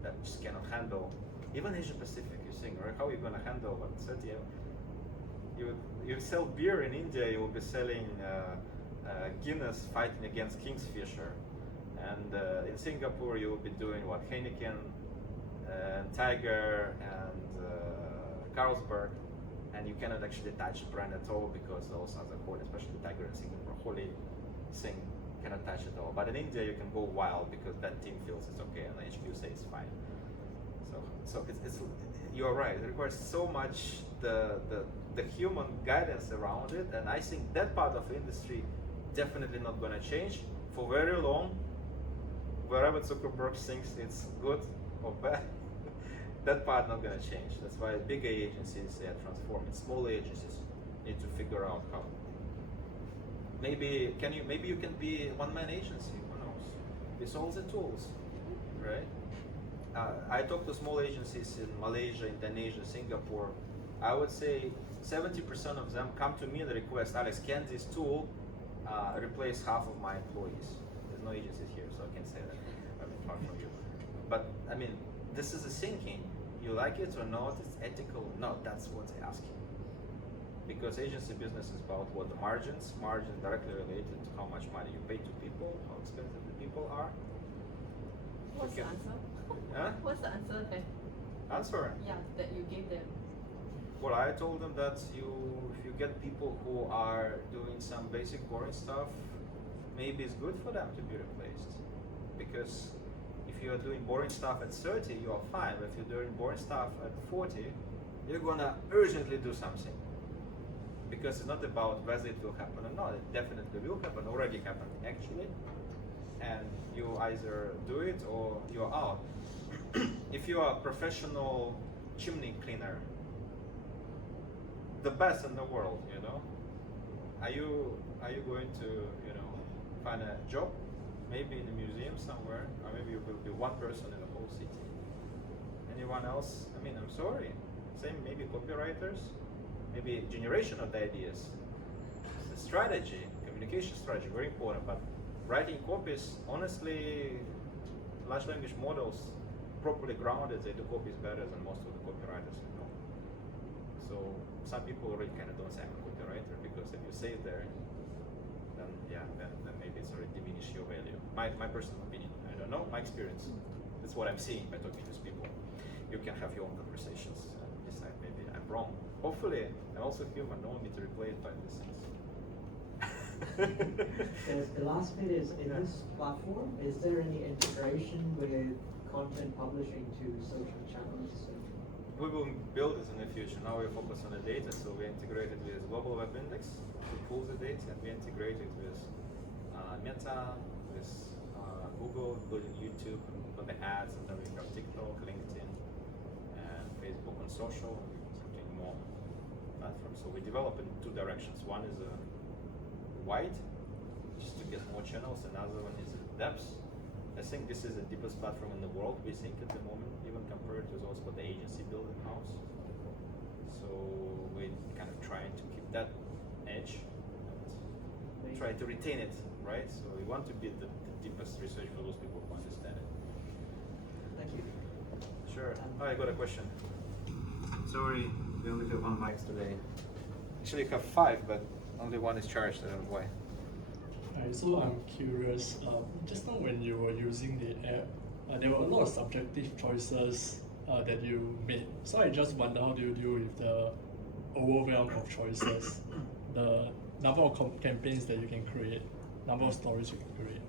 that just cannot handle. Even Asia Pacific, you think, right? How are you going to handle 30? You sell beer in India, you will be selling Guinness fighting against Kingfisher. And in Singapore, you will be doing what? Heineken, and Tiger, and Carlsberg. And you cannot actually touch brand at all because those are the holy, especially Tiger in Singapore, holy thing, cannot touch it all. But in India, you can go wild because that team feels it's okay and the HQ says it's fine. So it's you're right. It requires so much the human guidance around it, and I think that part of the industry definitely not going to change for very long. Wherever Zuckerberg thinks it's good or bad, that part not going to change. That's why bigger agencies, they are transforming. Small agencies need to figure out how. Maybe you can be one-man agency, who knows, with all the tools, right? I talk to small agencies in Malaysia, Indonesia, Singapore. I would say 70% of them come to me and request, Alex, can this tool replace half of my employees? There's no agencies here, so I can't say that. I'm far from you. But I mean, this is the thinking. You like it or not, it's ethical or not, that's what they're asking. Because agency business is about what the margins directly related to how much money you pay to people, how expensive the people are. What's the answer? Huh? What's the answer then? Answer? Yeah, that you gave them. Well, I told them that if you get people who are doing some basic boring stuff, maybe it's good for them to be replaced. Because if you are doing boring stuff at 30, you are fine. But if you're doing boring stuff at 40, you're gonna urgently do something. Because it's not about whether it will happen or not. It definitely will happen, already happened actually. And you either do it or you're out. If you are a professional chimney cleaner, the best in the world, are you going to, find a job? Maybe in a museum somewhere, or maybe you will be one person in the whole city. Anyone else? I mean, I'm sorry. Same, maybe copywriters, maybe generation of the ideas. The strategy, communication strategy, very important. But writing copies, honestly, large language models properly grounded, they do copies better than most of the copywriters I know. So some people already kind of don't say I'm a copywriter, because if you say it there, then maybe it's already diminish your value. My personal opinion, I don't know, my experience. That's what I'm seeing by talking to these people. You can have your own conversations and decide maybe I'm wrong. Hopefully, I'm also human, no one need to replace by these things. The last bit is, in this platform, is there any integration with content publishing to social channels? We will build this in the future. Now we focus on the data, so we integrated with Global Web Index to pull the data, and we integrated with Meta, with Google, including YouTube for the ads, and then we have TikTok, LinkedIn, and Facebook on social, and something more platforms. So we develop in two directions. One is a wide, just to get more channels. Another one is a depth. I think this is the deepest platform in the world, we think, at the moment, even compared to those what the agency built in-house. So we're kind of trying to keep that edge and try to retain it, right? So we want to be the deepest research for those people who understand it. Thank you. Sure. Oh, I got a question. Sorry, we only have one mic today. Actually, we have 5, but only one is charged. I don't know why. So I'm curious, just now when you were using the app, there were a lot of subjective choices that you made. So I just wonder, how do you deal with the overwhelm of choices, the number of campaigns that you can create, number of stories you can create?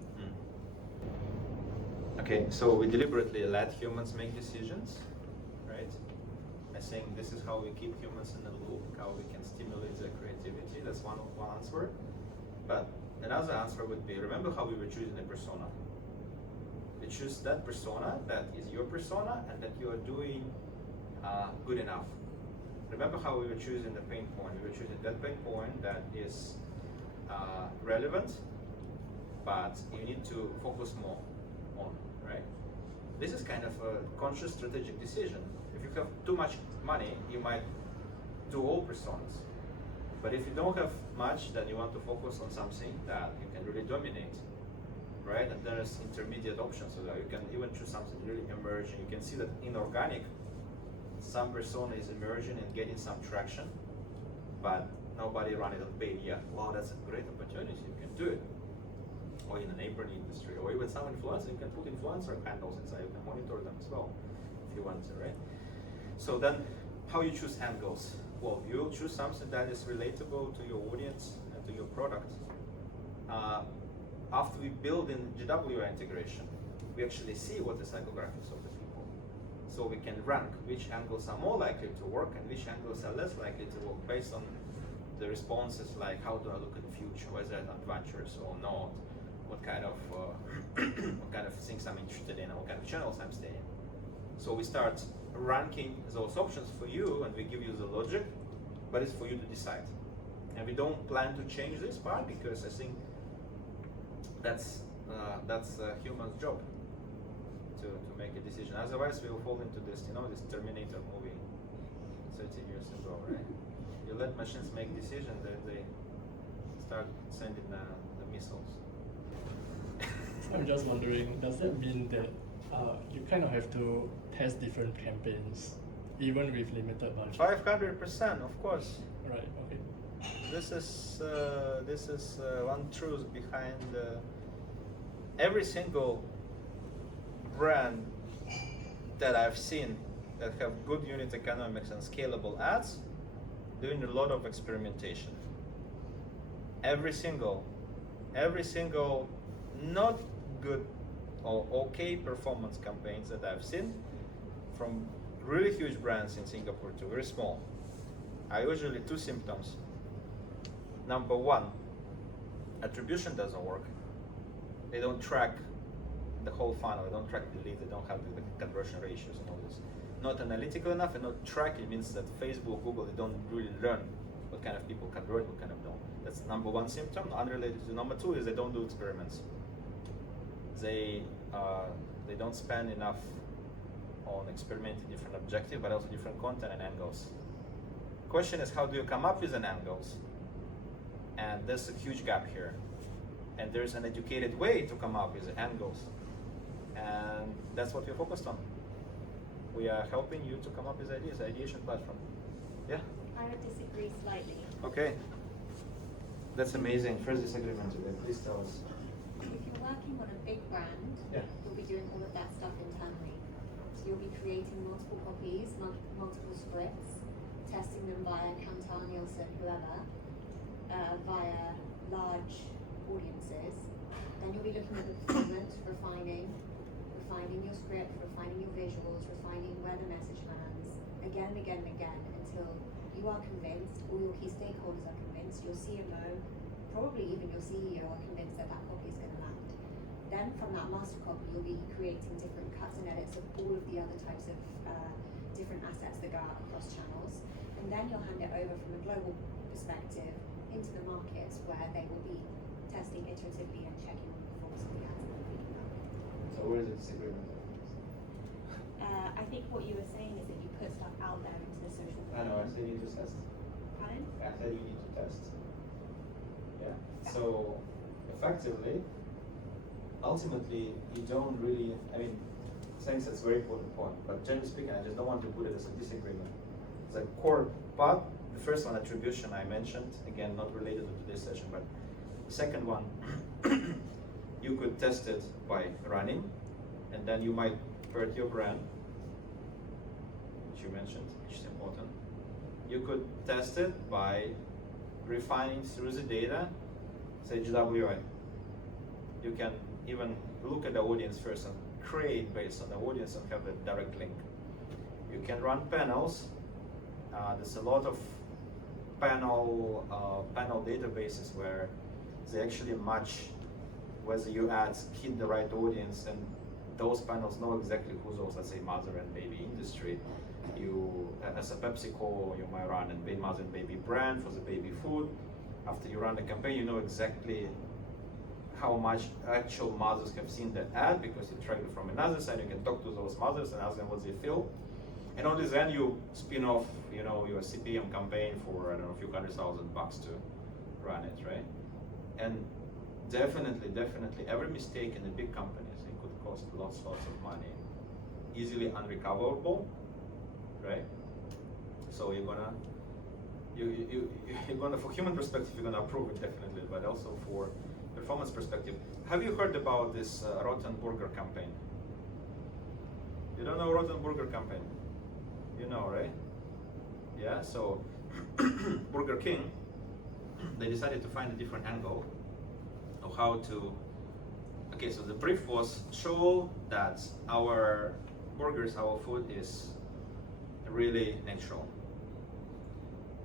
Okay, so we deliberately let humans make decisions, right? I think this is how we keep humans in the loop, how we can stimulate their creativity. That's one answer. But another answer would be, remember how we were choosing a persona? We choose that persona that is your persona and that you are doing good enough. Remember how we were choosing the pain point? We were choosing that pain point that is relevant, but you need to focus more on, right? This is kind of a conscious strategic decision. If you have too much money, you might do all personas. But if you don't have much, then you want to focus on something that you can really dominate, right? And there's intermediate options, so that you can even choose something really emerging. You can see that in organic, some persona is emerging and getting some traction, but nobody run it on paid yet. Wow, that's a great opportunity, you can do it. Or in a neighboring industry, or even some influencer, you can put influencer handles inside, you can monitor them as well, if you want to, right? So then, how you choose angles? Well, you choose something that is relatable to your audience and to your product. After we build in GWI integration, we actually see what the psychographics of the people. So we can rank which angles are more likely to work and which angles are less likely to work based on the responses, like how do I look in the future, whether I'm adventurous or not, what kind of what kind of things I'm interested in, and what kind of channels I'm staying. So we start ranking those options for you, and we give you the logic, but it's for you to decide. And we don't plan to change this part, because I think that's a human's job to make a decision. Otherwise, we will fall into this, this Terminator movie 30 years ago, right? You let machines make decisions, then they start sending the missiles. So I'm just wondering, does that mean that you kind of have to test different campaigns, even with limited budget? 500%, of course. Right. Okay. This is one truth behind every single brand that I've seen that have good unit economics and scalable ads, doing a lot of experimentation. Every single not good or okay performance campaigns that I've seen, from really huge brands in Singapore to very small, are usually 2 symptoms. Number 1, attribution doesn't work. They don't track the whole funnel, they don't track the lead, they don't have the conversion ratios and all this. Not analytical enough, and not tracking means that Facebook, Google, they don't really learn what kind of people convert, what kind of don't. That's number 1 symptom, unrelated to number 2 is they don't do experiments. They don't spend enough on experimenting different objectives, but also different content and angles. Question is, how do you come up with an angles? And there's a huge gap here. And there's an educated way to come up with the angles. And that's what we're focused on. we are helping you to come up with ideas, ideation platform. Yeah? I would disagree slightly. Okay. That's amazing. First disagreement today. Please tell us. If you're working on a big brand, Yeah. you'll be doing all of that stuff internally. So you'll be creating multiple copies, multiple scripts, testing them via Kantar, Nielsen, whoever, via large audiences. Then you'll be looking at the performance, refining your script, refining your visuals, refining where the message lands, again and again and again, until you are convinced, all your key stakeholders are convinced, your CMO, probably even your CEO are convinced that that copy is going to land. Then from that master copy, you'll be creating different cuts and edits of all of the other types of different assets that go out across channels. And then you'll hand it over from a global perspective into the markets where they will be testing iteratively and checking the performance of the ads and feeding them. So where is the disagreement? I think what you were saying is that you put stuff out there into the social I know, I media. said you need to test. Pardon? I said you need to test. Yeah. So effectively, ultimately, you don't really, I mean, saying that's a very important point, but generally speaking, I just don't want to put it as a disagreement. The core part, the first one, attribution, I mentioned, again, not related to today's session, but the second one, you could test it by running, and then you might hurt your brand, which you mentioned, which is important. You could test it by refining through the data, say GWI. You can even look at the audience first and create based on the audience and have a direct link. You can run panels. There's a lot of panel databases where they actually match whether your ads hit the right audience, and those panels know exactly who those, let's say, mother and baby industry. You, as a PepsiCo, you might run a mother and baby brand for the baby food. After you run the campaign, you know exactly how much actual mothers have seen the ad, because you track it from another side. You can talk to those mothers and ask them what they feel. And only then you spin off, you know, your CPM campaign for, I don't know, a few $100,000 to run it, right? And definitely, every mistake in the big companies, it could cost lots of money, easily unrecoverable, right? So you're gonna, for human perspective, you're gonna approve it definitely, but also for performance perspective. Have you heard about this Rotten Burger campaign? You don't know Rotten Burger campaign? You know, right? Yeah, so Burger King, they decided to find a different angle of how to, okay, so the brief was show that our burgers, our food is really natural.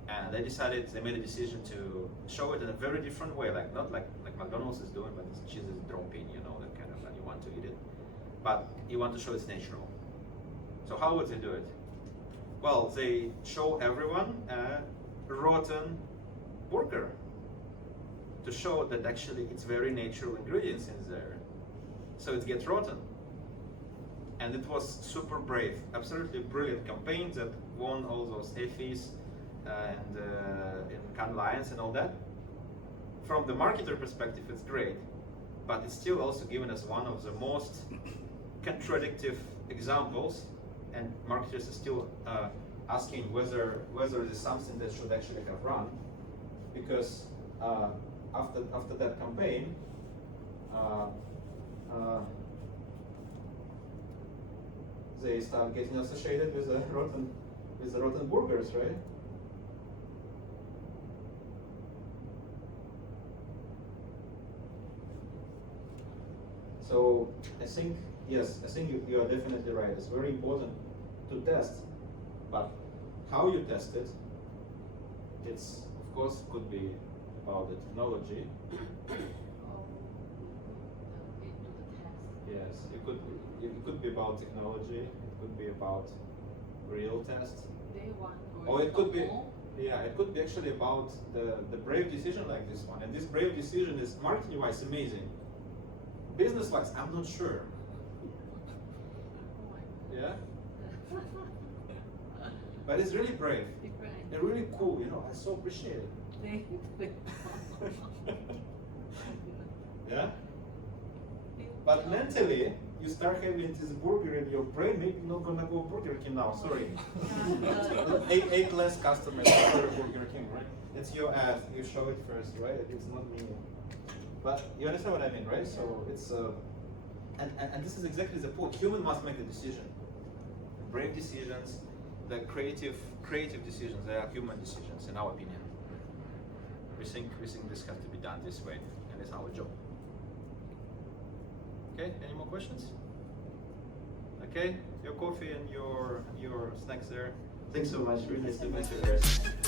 And they made a decision to show it in a very different way, like not like McDonald's is doing, but it's cheese is dropping, you know, that kind of, and you want to eat it. But you want to show it's natural. So how would they do it? Well, they show everyone a rotten burger to show that actually it's very natural ingredients in there. So it gets rotten. And it was super brave, absolutely brilliant campaign that won all those Effie's and in Cannes Lions and all that. From the marketer perspective, it's great, but it's still also given us one of the most contradictory examples, and marketers are still asking whether it is something that should actually have run, because after that campaign, they start getting associated with the rotten burgers, right? So I think, yes, I think you are definitely right. It's very important to test, but how you test it, it's of course could be about the technology. Yes, it could be about technology. It could be about real test. Day one Or it could be, more. yeah, it could be actually about the brave decision like this one. And this brave decision is marketing-wise amazing. Business-wise, I'm not sure. Yeah? But it's really brave. And really cool, you know, I so appreciate it. Yeah? But mentally, you start having this burger in your brain, maybe not gonna go Burger King now. Sorry. eight less customers for Burger King, right? It's your ad. You show it first, right? It's not me. But you understand what I mean, right? So it's and this is exactly the point. Human must make the decision. Brave decisions, the creative decisions. They are human decisions, in our opinion. We think this has to be done this way, and it's our job. Okay, any more questions? Okay, your coffee and your snacks there. Thanks so much. Really nice to meet you Thank you. guys.